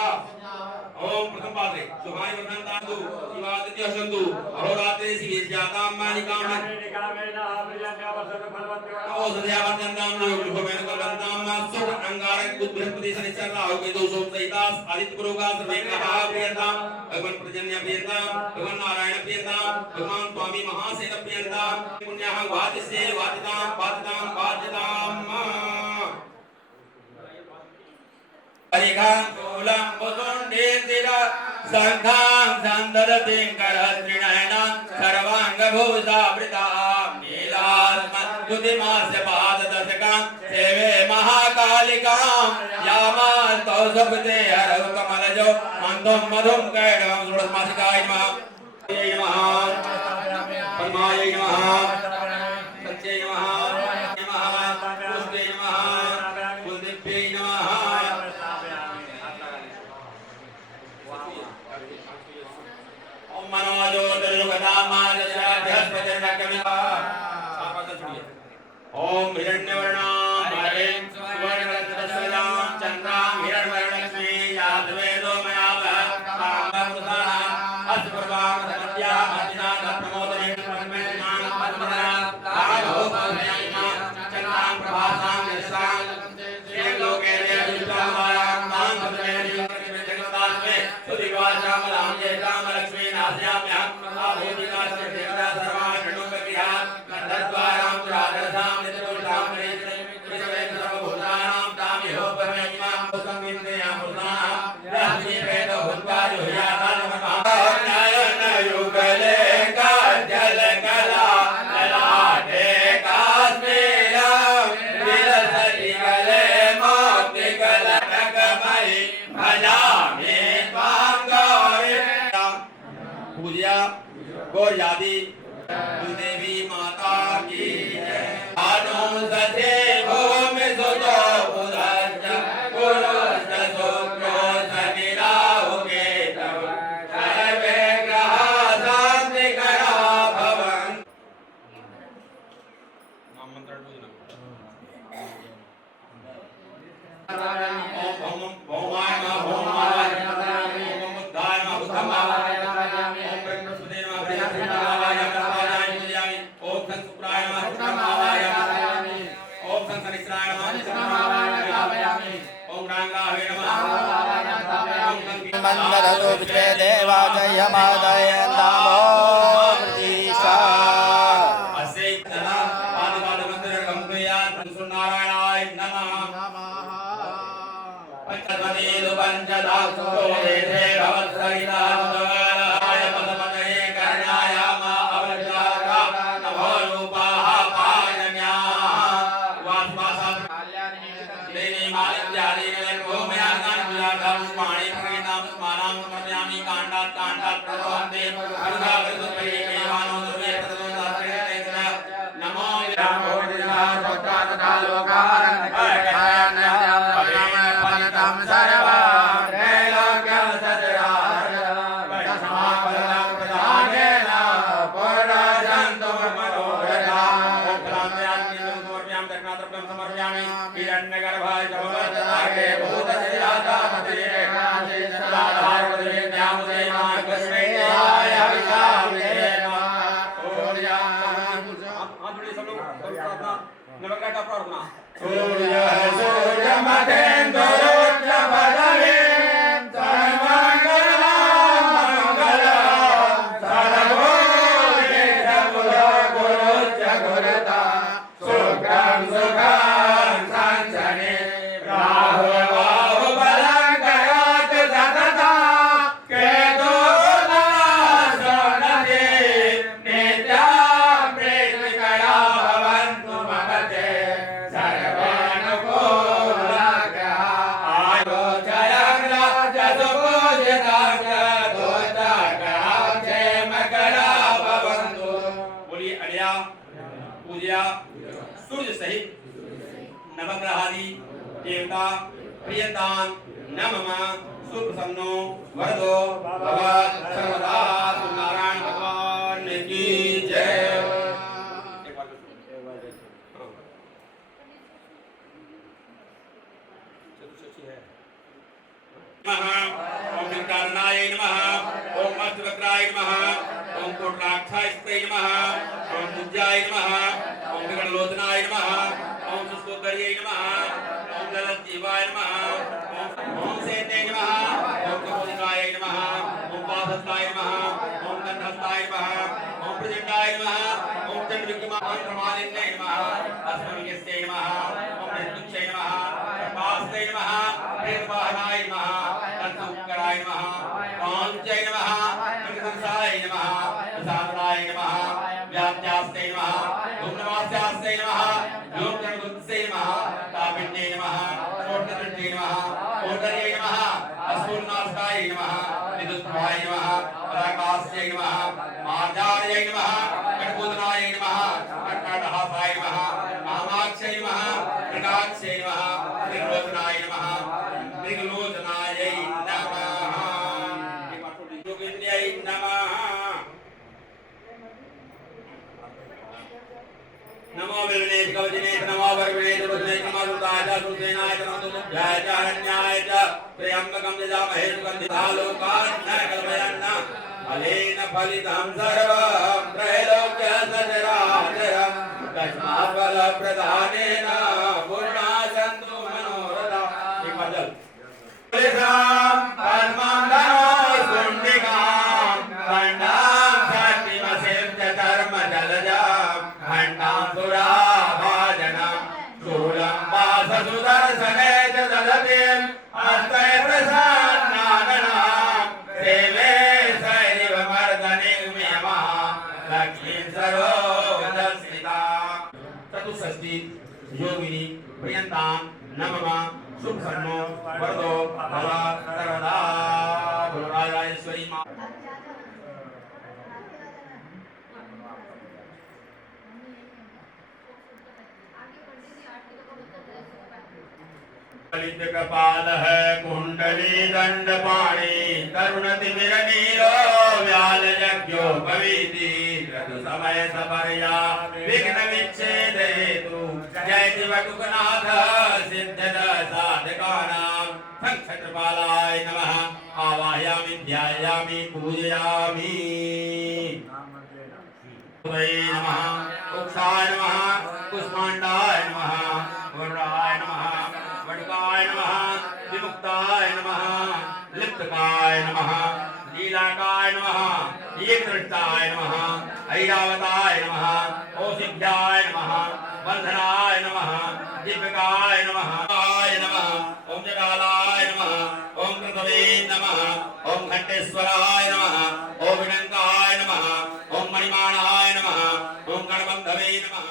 ओम प्रथम पाद है, सुहाय वर्धन्तान्तु, शिवादित्य हसन्तु, अहोरात्रे शिवेश्यातां मानिकामः। औषधयावत्यन्तां लोकभवेन कलन्तां सुख अंगारक बुद्ध बृहस्पति शनिश्चर राहु केतु सोम सहितास आदित्य पुरोगा सर्वे ग्रहाः प्रियंतां, भगवान प्रजन्य प्रियंतां, भगवान नारायण प्रियंतां, भगवान स्वामी महासेन प्रियंतां, पुण्यः वादिसे वादितां वादितां वादितां। हरिघां कूलं मुकुन्देतिरा संघां संददतिं करत्रिनयनां सर्वाङ्गभूषावृतां नीलास्मद्युतिमास्य पाददशकां सेवे महाकालिकां यामास्तौ सुपते हरौ कमलजो मन्दुं मधुं कैडवं षोडशमासिकाय नमः। परमायै नमः, सत्यै नमः, पुष्टे नमः, कुलदेव्यै नमः। ओम हिरण्यवर्णां हरें सुवर्णरत्नसजां चन्द्रां हिरण्यवर्णलक्ष्मी यादवेदो मयावः कामप्रदानां अस्पर्वां सत्या अर्चना प्रमोदने ओम भौमाय नमः भौमाय ओम बुद्धाय नमः बुद्धमाय ओम ब्रह्मस्पते नमः बृहस्पतिमाय ओम संसुप्राय नमः शुक्रमाय ओम संसनिश्राय नमः शुक्रमाय ओम रांगावे नमः मंदरतो विचे देवा जय मादय नमो प्रतीशा अस्य तना पादपाद मंदिर गंगयात सुनारायणाय नमः पंचवती पंचदासो देहे भवत्सरिता सुदवाराय पदपतये कर्णायाम अवजाता नभो रूपाः पायन्या वास्मासा देवी मालिक्यादीने भूमयागान विलासं पाणि प्रगीतां स्मानां समर्पयामि काण्डात् काण्डात् प्रभवन्ते अनुगा विरुद्धये केवानो दुर्वे प्रदोदात्रेण नमो विरामो दिना सोता तथा लोकान् पूजा सूर्य सहित नवग्रहादि देवता प्रियतान नमः सुप्रसन्नो वरदो भगवत सर्वदा नारायण भगवान की जय। ओम निकालनाय नमः ओम अष्टवक्राय नमः ओम कोटराक्षाय नमः ओम पूज्याय नमः ओम विकटलोचनाय नमः ओम सुस्तोत्तर्यै नमः ओम जलजीवाय नमः ओम सेते नमः ओम कपोलिकाय नमः ओम पादहस्ताय नमः ओम दंडहस्ताय नमः ओम प्रचंडाय नमः ओम चंद्रविक्रमाय प्रमालिन्यै नमः अस्मभ्यस्यै नमः ओम मृत्युक्षय नमः पास्ते नमः प्रेतवाहनाय नमः तत्सुकराय नमः कांचय नमः कृतंसाय नमः प्रसादाय नमः व्याप्त्यास्ते नमः धूम्रवास्यास्ते नमः योगजनगुप्तसे नमः तापिन्ये नमः कोटदण्डे नमः कोटर्ये नमः अस्फुरनास्ताय नमः विदुष्टभाय नमः पराकास्यै नमः मार्जार्यै नमः कटकुदनाय नमः कटकटहासाय नमः कामाक्षै नमः कृटाक्षै नमः त्रिलोचनाय नमः त्रिलोचनायै नमः योगिन्द्र्यै नमः नमो विष्णुवे कवचिने नमो भगवते रुद्रे नमो रुद्राय सुसेनाय नमो तुभ्याय च हरण्याय च त्र्यंबकं यजामहे सुगन्धिता लोकान् नरकल्पयन् फलेन फलितं सर्वं त्रैलोक्य सचराचरं तस्मात् फलप्रदानेन पूर्णा सन्तु मनोरथा। एक बार जल परमं धनो कुण्डिकां खण्डां शक्तिमसिं च धर्म जलजां घण्टां सुराभाजनं शूलं वाससुदर्शने च ददतिं हस्ते प्रसन्नाननां सेवे सैरिवमर्दनिर्मियमः लक्ष्मीं सरोजस्मितां। चतुष्षष्टि योगिनी प्रियंतां नमः सुप्रसन्नो वरदो भगवत् सर्वदा गुरुराजेश्वरी मां। ललित कपाल है कुंडली दंड पाणी तरुण तिमिर नीलो व्याल यज्ञो भविति समय सबर्या विघ्न विच्छेद हेतु जय शिवकुकनाथ सिद्ध साधकानां क्षत्रपालाय नमः आवाहयामि ध्यायामि पूजयामि वै नमः उक्षाय नमः कुष्माण्डाय नमः वरुणाय नमः वटुकाय नमः विमुक्ताय नमः लिप्तकाय नमः लीलाकाय नमः एकदृष्टाय नमः ऐरावताय नमः ओसिभ्याय नमः बन्धनाय नमः दिव्यकाय नमः आय नमः ओम जगालाय नमः ओम कृतवे नमः ओम घंटेश्वराय नमः ओम विनंकाय नमः ओम मणिमाणाय नमः ओम गणबंधवे नमः।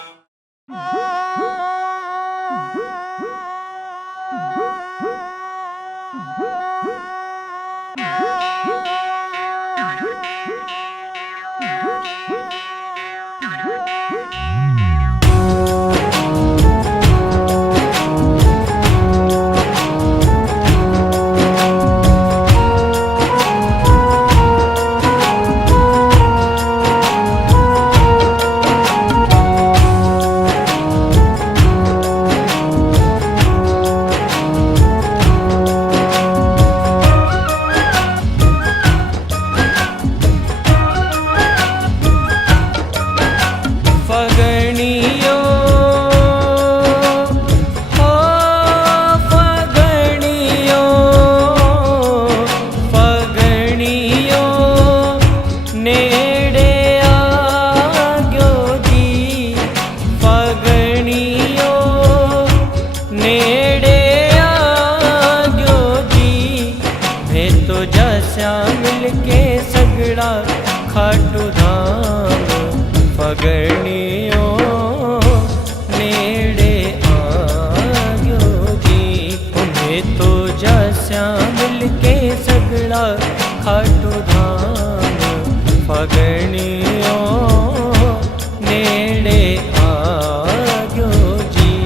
खाटू धाम फगणियों नेड़े आग्यो जी उन्हें तो जस्या मिलके सगड़ा खाटू धाम फगणियों नेड़े आग्यो जी।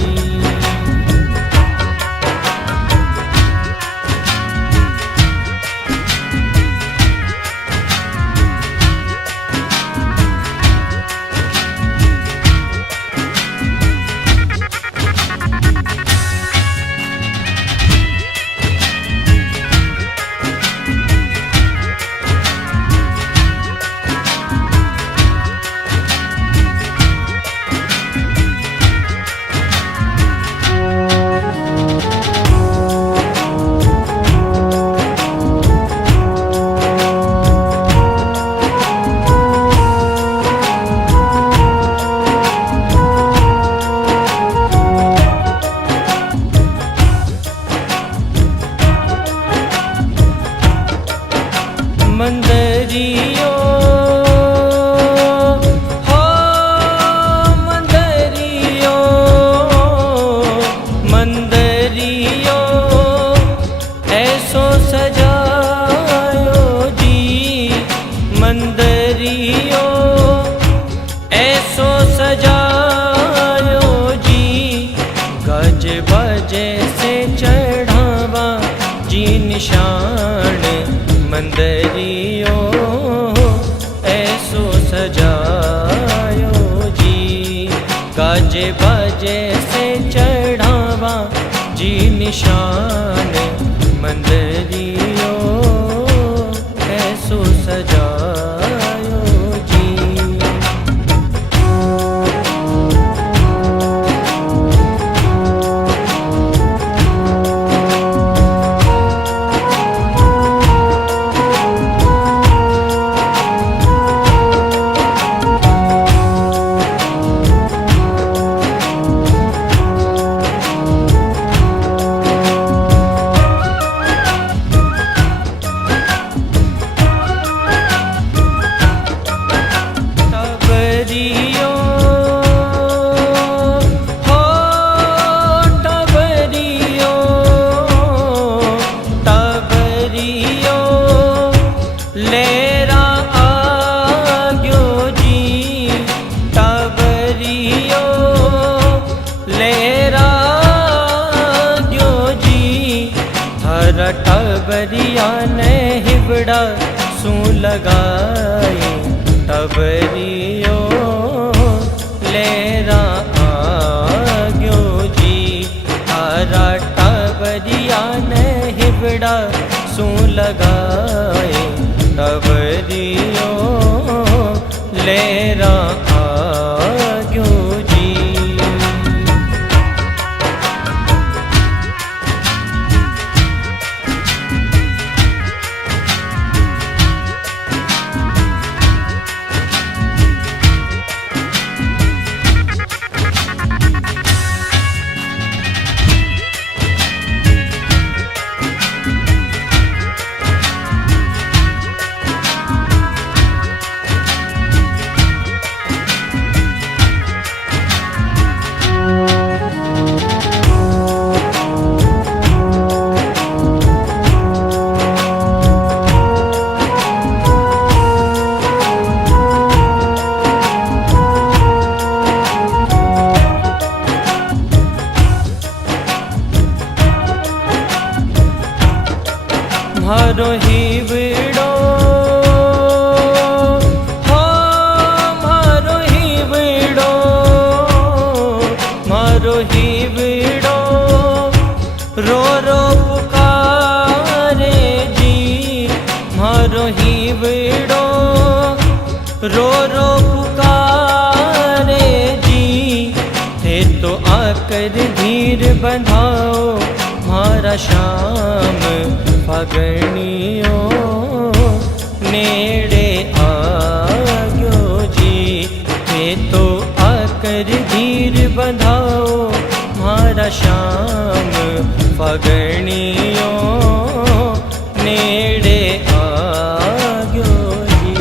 मंदरियो हो मंदरियो मंदरियो ऐसो सजायो जी मंदरियो ऐसो सजायो जी गज बजे से चढ़ावा जी निशान मंदरियो ऐसो सजायो जी गाजे बाजे से चढ़ावा जी निशान मंदरियो ऐसो सजायो जी। टबरिया ने हिबड़ा सू लगाए टबरियो लगाए तबरियो लेरा आग्यो जी। मारो हीवड़ो हो मारो हीवड़ो, मारो हीवड़ो रो रो पुकारे जी। मारो हीवड़ो रो रो पुकारे जी। थे तो आकर धीर बंधाओ मारा श्याम फागणियों नेड़े आग्यो जी। थे तो आकर धीर बंधाओ मारा श्याम फागणियों नेड़े आग्यो जी।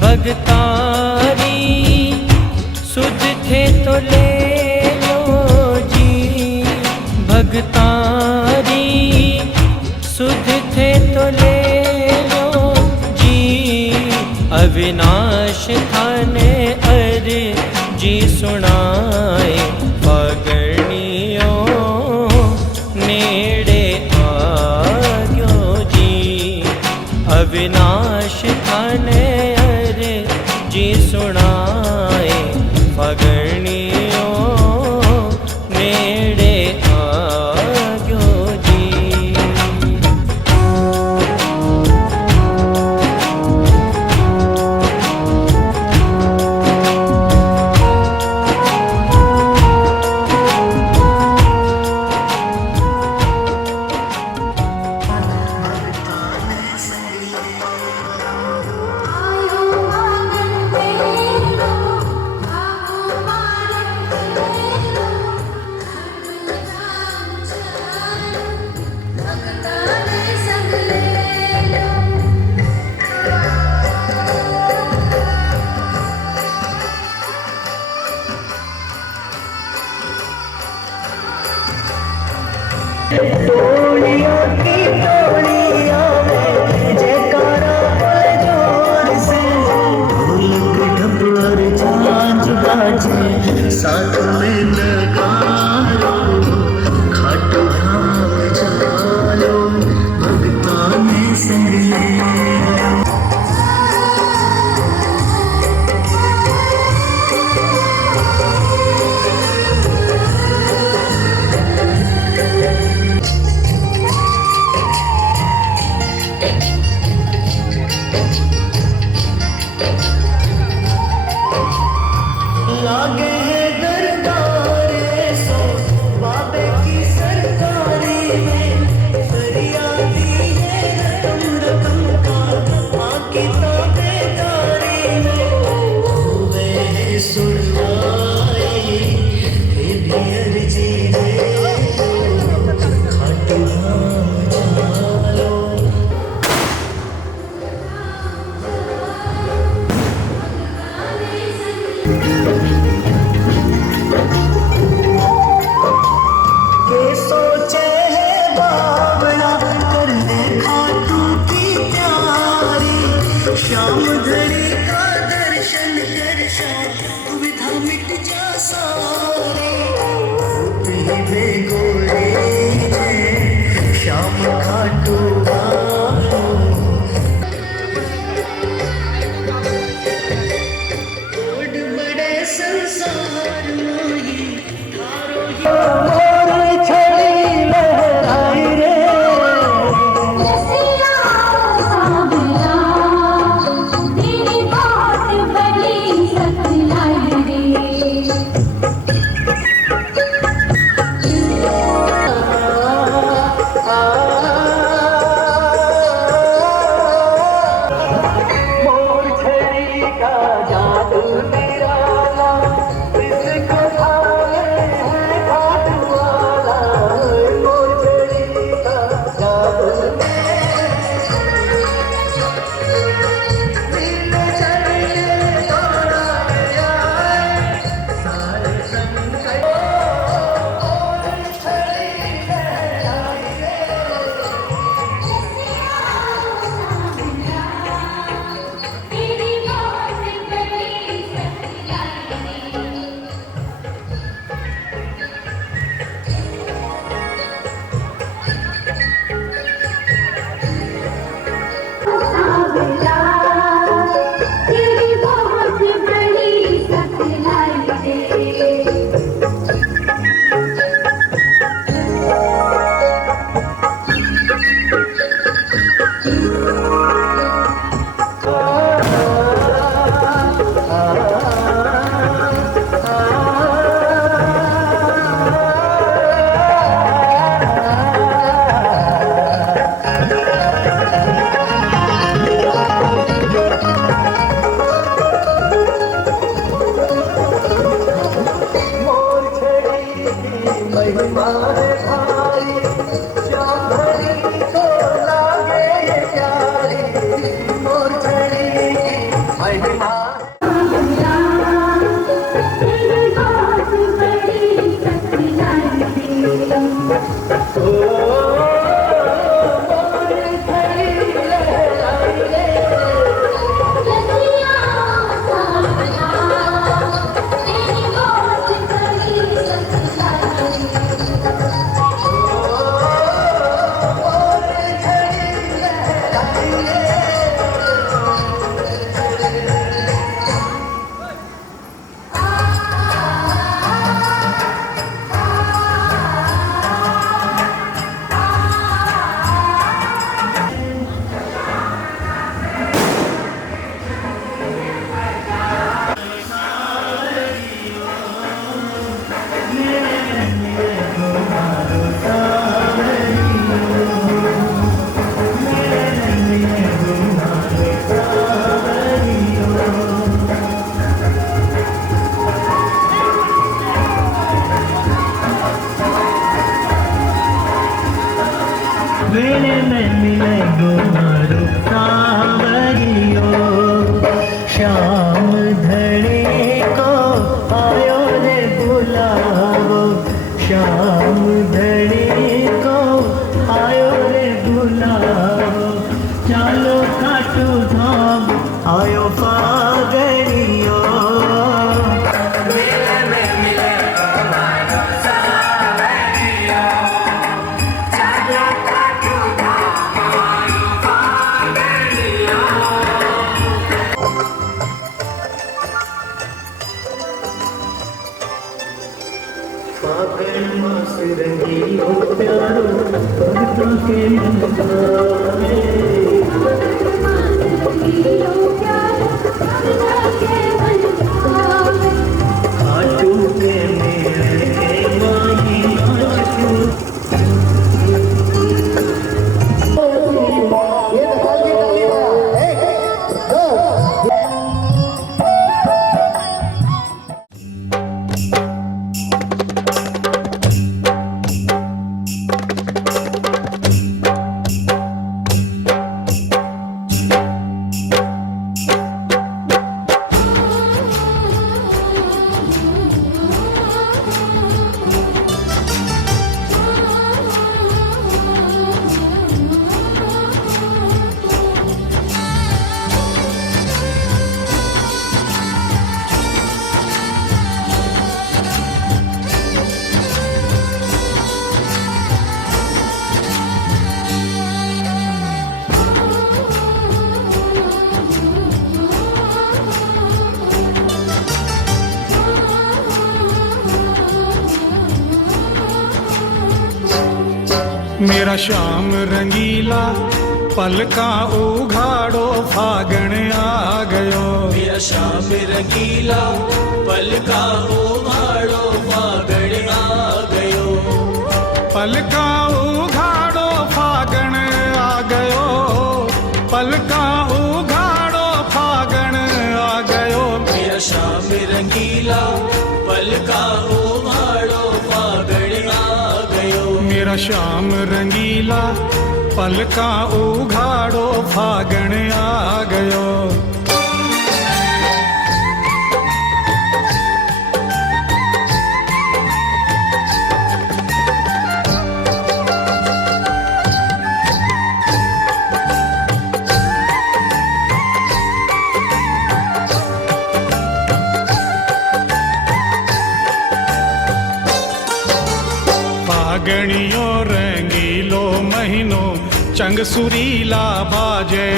भगतारी सुध थे तो ले लो जी। भगतारी सुध थे तो ले लो जी। अविनाश थाने अर जी सुनाए फागणियों नेड़े आग्यो जी। अविनाश थाने जी सुनाए फागणियों नेड़े आग्यो जी। टोलियों की टोलियों में जयकारा बोले जोर से। ढोलक ढोल झांझ बाजे साथ में नगाड़ो। खाटू धाम चलो भगतां ने संग लिया। लागे है दरबारे सो बाबे की सरकारी में। फरियादी है रकम रकम का आकी ताबेदारी में। हुए है सुनवाई ये भी अर्जी है। खाटू धाम चलो। आयो फागणियो फागण मास रंगीलो प्यारो भक्तों के मन भावे खाटू के मेरे के माही आशू मेरा श्याम रंगीला पलका उघाड़ो फागण आ गयो मेरा श्याम रंगीला पलका उघाड़ो फागण आ गयो पलका उघाड़ो फागण आ गयो पलका उघाड़ो फागण आ गयो मेरा श्याम रंगीला पलका उघाड़ो फागण आ गयो मेरा श्याम रंगीला पलका उघाड़ो फागण आ गयो फागणियो रंगीलो महीनो चंग सुरीला बाजे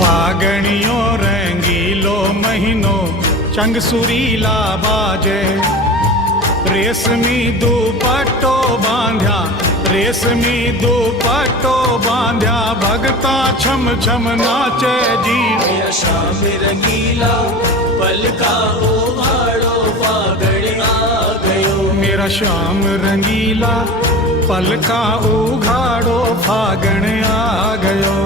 फागणियो रंगीलो महीनो चंग सुरीला बाजे रेशमी दुपट्टो बांध्या रेशमी दुपट्टो बांध्या भगता छम छम नाचे जी मेरा श्याम रंगीला पलका उघाड़ो फागण आ गयो मेरा श्याम रंगीला पलका उघाड़ो फागण आ गयो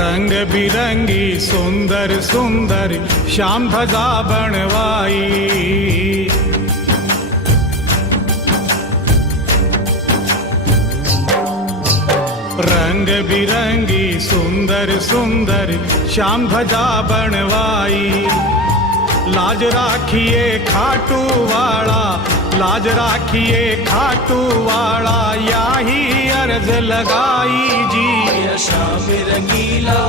रंग बिरंगी सुंदर सुंदर श्याम ध्वजा बनवाई रंग बिरंगी सुंदर सुंदर श्याम ध्वजा बनवाई लाज राखिए खाटू वाला लाज राखिए खाटू वाला याही अर्ज लगाई जी मेरा श्याम रंगीला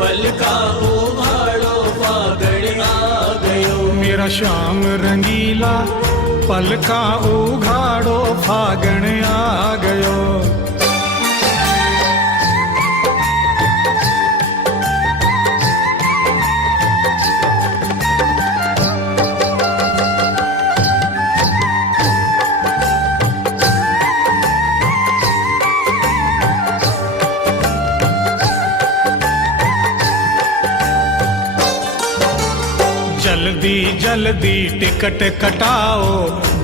पलका उघाड़ो फागण आ गयो मेरा श्याम रंगीला पलका उघाड़ो फागण आ गयो जल्दी जल्दी टिकट कटाओ,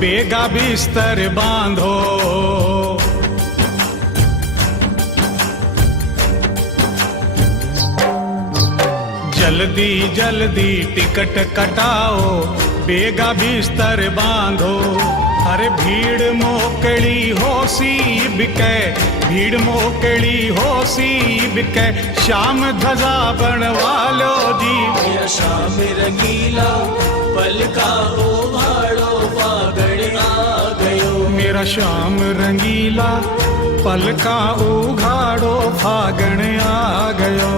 बेगा बिस्तर बांधो। जल्दी जल्दी टिकट कटाओ, बेगा बिस्तर बांधो। अरे भीड़ मोकड़ी हो सी बिकै, भीड़ मोकड़ी हो सी बिकै, श्याम ध्वजा बनवा लो जी। मेरा श्याम रंगीला पलका उघाड़ो, फागण आ गयो। मेरा श्याम रंगीला पलका उघाड़ो, फागण आ गयो।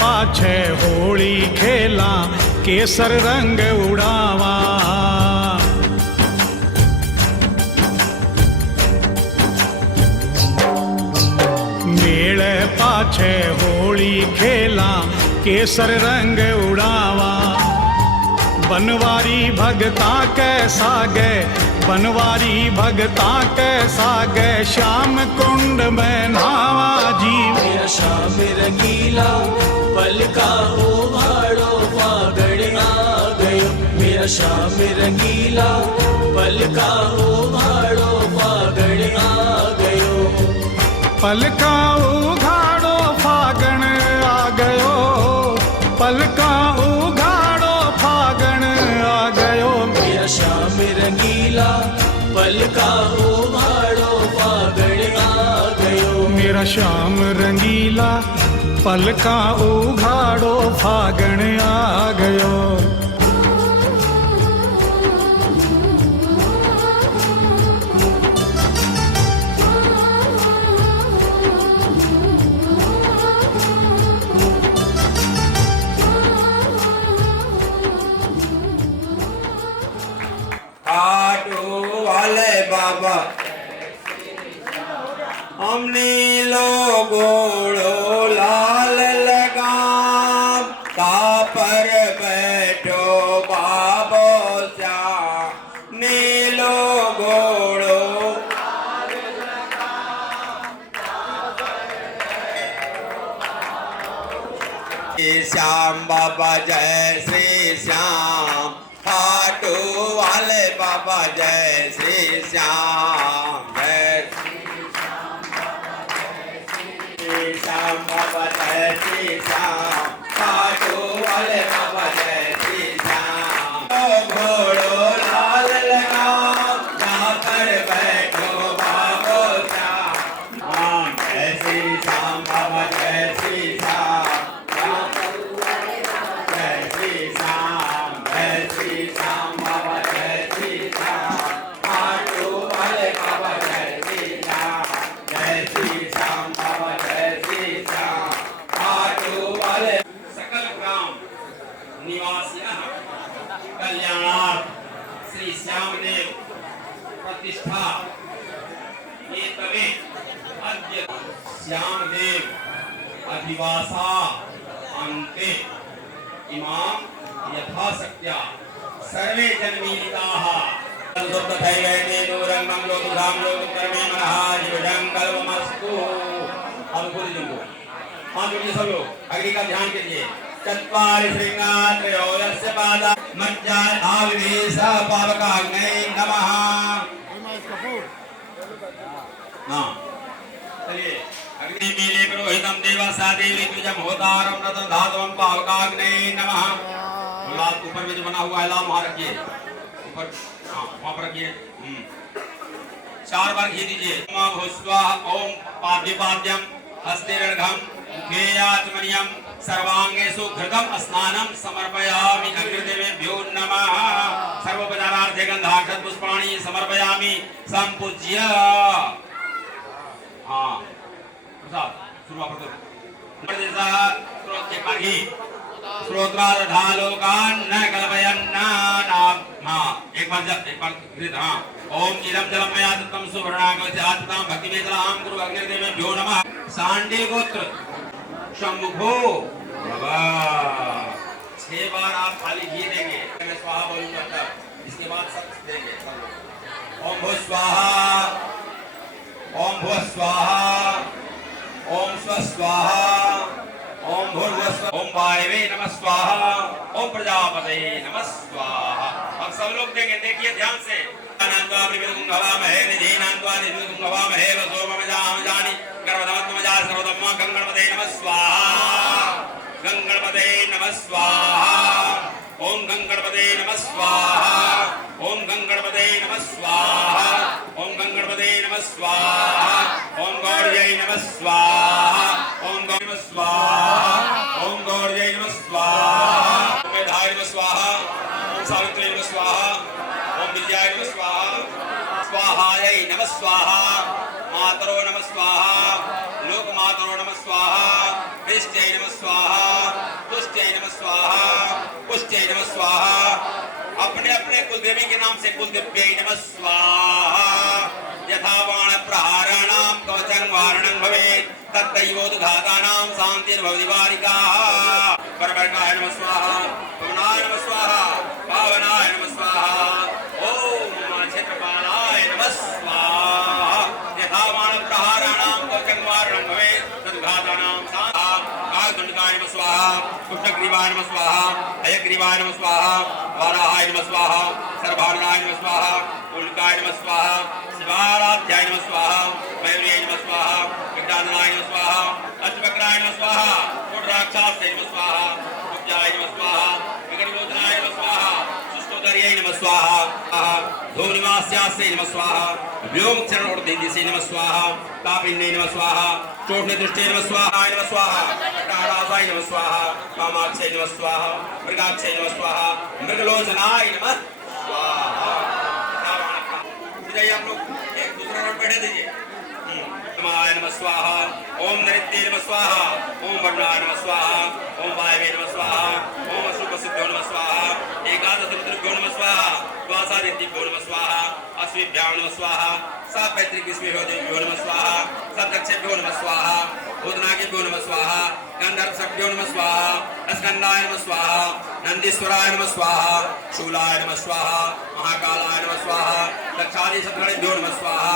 पाछे होली खेला, केसर रंग उड़ावा। मेले पाछे होली खेला, केसर रंग उड़ावा। बनवारी भगता कैसा गए, बनवारी भगता कैसा गए, श्याम कुंड में नहावा जी। मेरा श्याम रंगीला पलका उघाड़ो, फागण आ गयो। मेरा श्याम रंगीला पलका उघाड़ो, फागण आ गयो। पलका उघाड़ो, फागण आ गयो। पलका उघाड़ो, फागण आ गयो। मेरा श्याम रंगीला पलका उघाड़ो, फागण आ गयो। मेरा श्याम रंगीला पलका उघाड़ो, फागण आ गयो। खाटू वाले बाबा हमने लोगोड़ो लाल लगाम, कापर बैठो बाबो श्याम नीलो घोड़ो। श्याम बाबा जय श्री श्याम, खाटू वाले बाबा जय श्री श्याम। जय श्याम बाबा जय श्री श्याम, खाटू वाले बाबा जय श्री श्याम। घोड़ो लाल लगाम, यहाँ पर बैठो बाबो श्याम। जय श्री श्याम बाबा जय श्री श्याम, जय श्री श्याम, जय श्री श्याम बाबा जय श्री श्याम। खाटू वाले बाबा जय श्री श्याम, जय श्री श्याम बाबा जय श्री श्याम। खाटू वाले सकल ग्राम निवासिनः कल्याणार्थ श्री श्यामदेव प्रतिष्ठा हेतवे अद्य श्यामदेव अधिवासा अन्ते इमाम यथाशक्त्या सर्वे जन्मीलिताः तथैवैते दूरंगं लोकधाम लोककर्मे मनः जीवजं कल्पमस्तु। अब बोल जंगो हाथ जोड़िए सब लोग, अग्नि का ध्यान कीजिए। चत्वारि श्रृंगार त्रयोदश पादा मज्जा आविधि स पावकाग्नै नमः। हाँ चलिए। अग्नि मीले पुरोहितम देवसा देवी तुजम होतारम रतन धातुम पावकाग्नै नमः। लाल ऊपर में जो बना हुआ है लाल वहां रखिए ऊपर, हाँ वहां पर रखिए। 4 बार घी दीजिए। ओम भुस्वा ओम पाद्यपाद्यम हस्तेरर्घम मुखेयाचमनियम सर्वांगेषु घृतम स्नानम समर्पयामि अग्निदेवेभ्यो नमः। सर्वोपचारार्थे गंधाक्षत पुष्पाणि समर्पयामि। संपूज्य हाँ प्रसाद शुरुआत कर श्रोत्राधालोकान्न कल्पयन्ना नाम हाँ एक बार हाँ ओम इदं जलं मया दत्तं सुवर्णाकवचात्तां भक्तिवेदलां गुरु अग्निदेवेभ्यो नमः सांडे गोत्र शंभुखो बाबा 6 बार आप खाली घी देंगे मैं स्वाहा बोलूंगा तब इसके बाद सब देंगे ओम भू स्वाहा ओम भू स्वाहा ओम स्व स्वाहा ओम भूर्भुवः स्वः ओम वायवे नमः स्वाहा ओम प्रजापतये नमः स्वाहा अब सब लोग देंगे देखिए ध्यान से अनंत्वा प्रविदुंगवामहे निधीनांत्वा निधुंगवामहे वसोममजामजानि गर्भधमत्मजा सर्वधम्मा गंगणपतये नमः स्वाहा गंगणपतये नमः स्वाहा ओम गंगणपतये नमः स्वाहा ओम गंगणपतये नमः स्वाहा ओम गंगणपतये नमः स्वाहा ओम गौर्यै नमः स्वाहा ओम गौर्यै नमः स्वाहा ओम गौर्यै नमः स्वाहा ओम मेधाय नमः स्वाहा ओम सावित्र्यै नमः स्वाहा ओम विद्याय नमः स्वाहा स्वाहायै नमः स्वाहा मातरो नमः स्वाहा लोकमातरो नमः स्वाहा हृष्ट्यै नमः स्वाहा पुष्ट्यै नमः स्वाहा पुष्ट्यै नमः स्वाहा अपने अपने कुलदेवी के नाम से कुलदेव्यै नमः स्वाहा यथा बाण प्रहाराणां कवचं वारणं भवेत् तत्तैवोद्घातानां शान्तिर्भवति वारिकाः परवर्गाय नमः स्वाहा पवनाय नमः स्वाहा पावनाय नमः स्वाहा ओम क्षेत्रपालाय नमः स्वाहा यथा बाण प्रहाराणां कवचं वारणं भवेत् तद्घातानां शान्तिः कालदण्डकाय नमः स्वाहा कृष्णग्रीवाय नमः स्वाहा हयग्रीवाय नमः स्वाहा वाराहाय नमः स्वाहा सर्वभावनाय नमः स्वाहा उल्काय नमः स्वाहा शिवाराध्याय नमः स्वाहा मयूर्यै नमः स्वाहा विज्ञानाय नमः स्वाहा अष्टवक्राय नमः स्वाहा कोटराक्षास्यै नमः स्वाहा उपजाय नमः स्वाहा विघ्नविमोचनाय नमः स्वाहा शुष्कोदर्यै नमः स्वाहा धूनिवास्यास्यै नमः स्वाहा व्योमचरणोर्देन्द्यस्यै नमः स्वाहा तापिन्यै नमः स्वाहा चोटनेदृष्ट्यै नमः स्वाहा नमः स्वाहा टाडासाय नमः स्वाहा कामाक्षयै नमः स्वाहा मृगाक्षयै नमः स्वाहा मृगलोचनाय नमः स्वाहा आप लोग एक दूसरा राउंड बैठे दीजिए नमाय नमः स्वाहा ओम नृत्ये नमः स्वाहा ओम वर्णाय नमः स्वाहा ओम वायवे नमः स्वाहा ओम अशुभसिद्धो नमः स्वाहा एकादश रुद्रभ्यो नमः स्वाहा द्वादशादित्यभ्यो नमः स्वाहा अश्विभ्यां नमः स्वाहा सापैतृकस्मेभ्यो नमः स्वाहा सप्तक्षेभ्यो नमः स्वाहा भूतनागेभ्यो नमः स्वाहा गंधर्वसभ्यो नमः स्वाहा स्कंदाय नमः स्वाहा नंदीश्वराय नमः स्वाहा शूलाय नमः स्वाहा महाकालाय नमः स्वाहा दक्षादिशत्रणेभ्यो नमः स्वाहा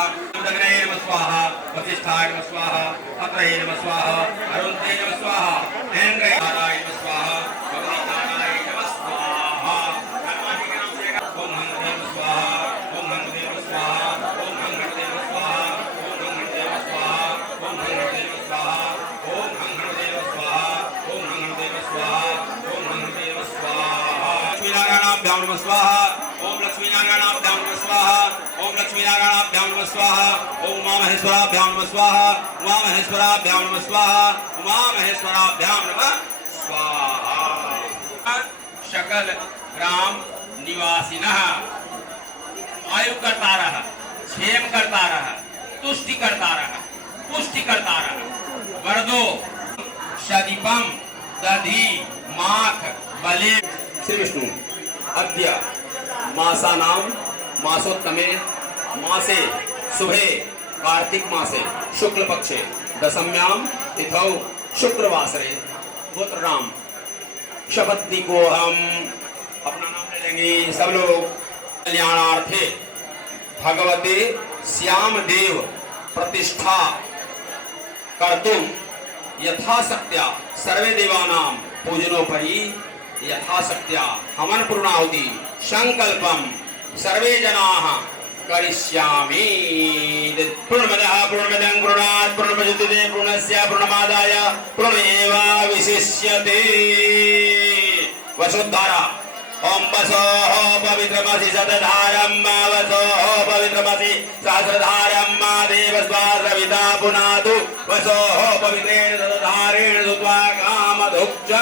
दग्नये नमः स्वाहा वसिष्ठाय नमः स्वाहा अत्रये नमः स्वाहा अरुन्धये नमः स्वाहा ऐन्द्रयाय नमः स्वाहा भगवतीनाराय नमः स्वाहा हनुमान के नाम से ओम हनुमते नमः स्वाहा ओम हनुमते नमः स्वाहा ओम हनुमते नमः स्वाहा ओम हनुमते नमः स्वाहा ओम हनुमते नमः स्वाहा ओम हनुमते नमः स्वाहा ओम हनुमते नमः स्वाहा ओम हनुमते नमः स्वाहा लक्ष्मीनारायणाभ्यां नमः स्वाहा ओम लक्ष्मीनारायणाभ्यां नमः स्वाहा ओम लक्ष्मीनारायणाभ्यां नमः स्वाहा ओम उमामहेश्वराभ्यां नमः स्वाहा उमामहेश्वराभ्यां नमः स्वाहा उमामहेश्वराभ्यां नमः स्वाहा सकल ग्राम निवासिनः आयु करता रहा क्षेम करता रहा तुष्टि करता रहा पुष्टि करता रहा वरदो शदीपम दधि माख बले श्री विष्णु अद्य मासानां मासोत्तमे मासे शुभे कार्तिक मासे शुक्ल पक्षे दशम्यां तिथौ शुक्रवासरे गोत्रनाम शपथी को हम अपना नाम ले लेंगे सब लोग कल्याणार्थे भगवते श्याम देव प्रतिष्ठा कर्तुम यथाशक्त्या सर्वे देवानां पूजनोपरि यथाशक्त्या हवन पूर्णाहुति संकल्पम सर्वे जनाः करिष्यामि पूर्णमदः पूर्णमिदं पूर्णात् पूर्णमुदच्यते पूर्णस्य पूर्णमादाय पूर्णमेवावशिष्यते वसुधारा ओम वसोः पवित्रमसि शतधारं वसोः पवित्रमसि सहस्रधारं मा देवस्वासविता पुनातु वसोः पवित्रेण शतधारेण सुत्वा कामधुक्ष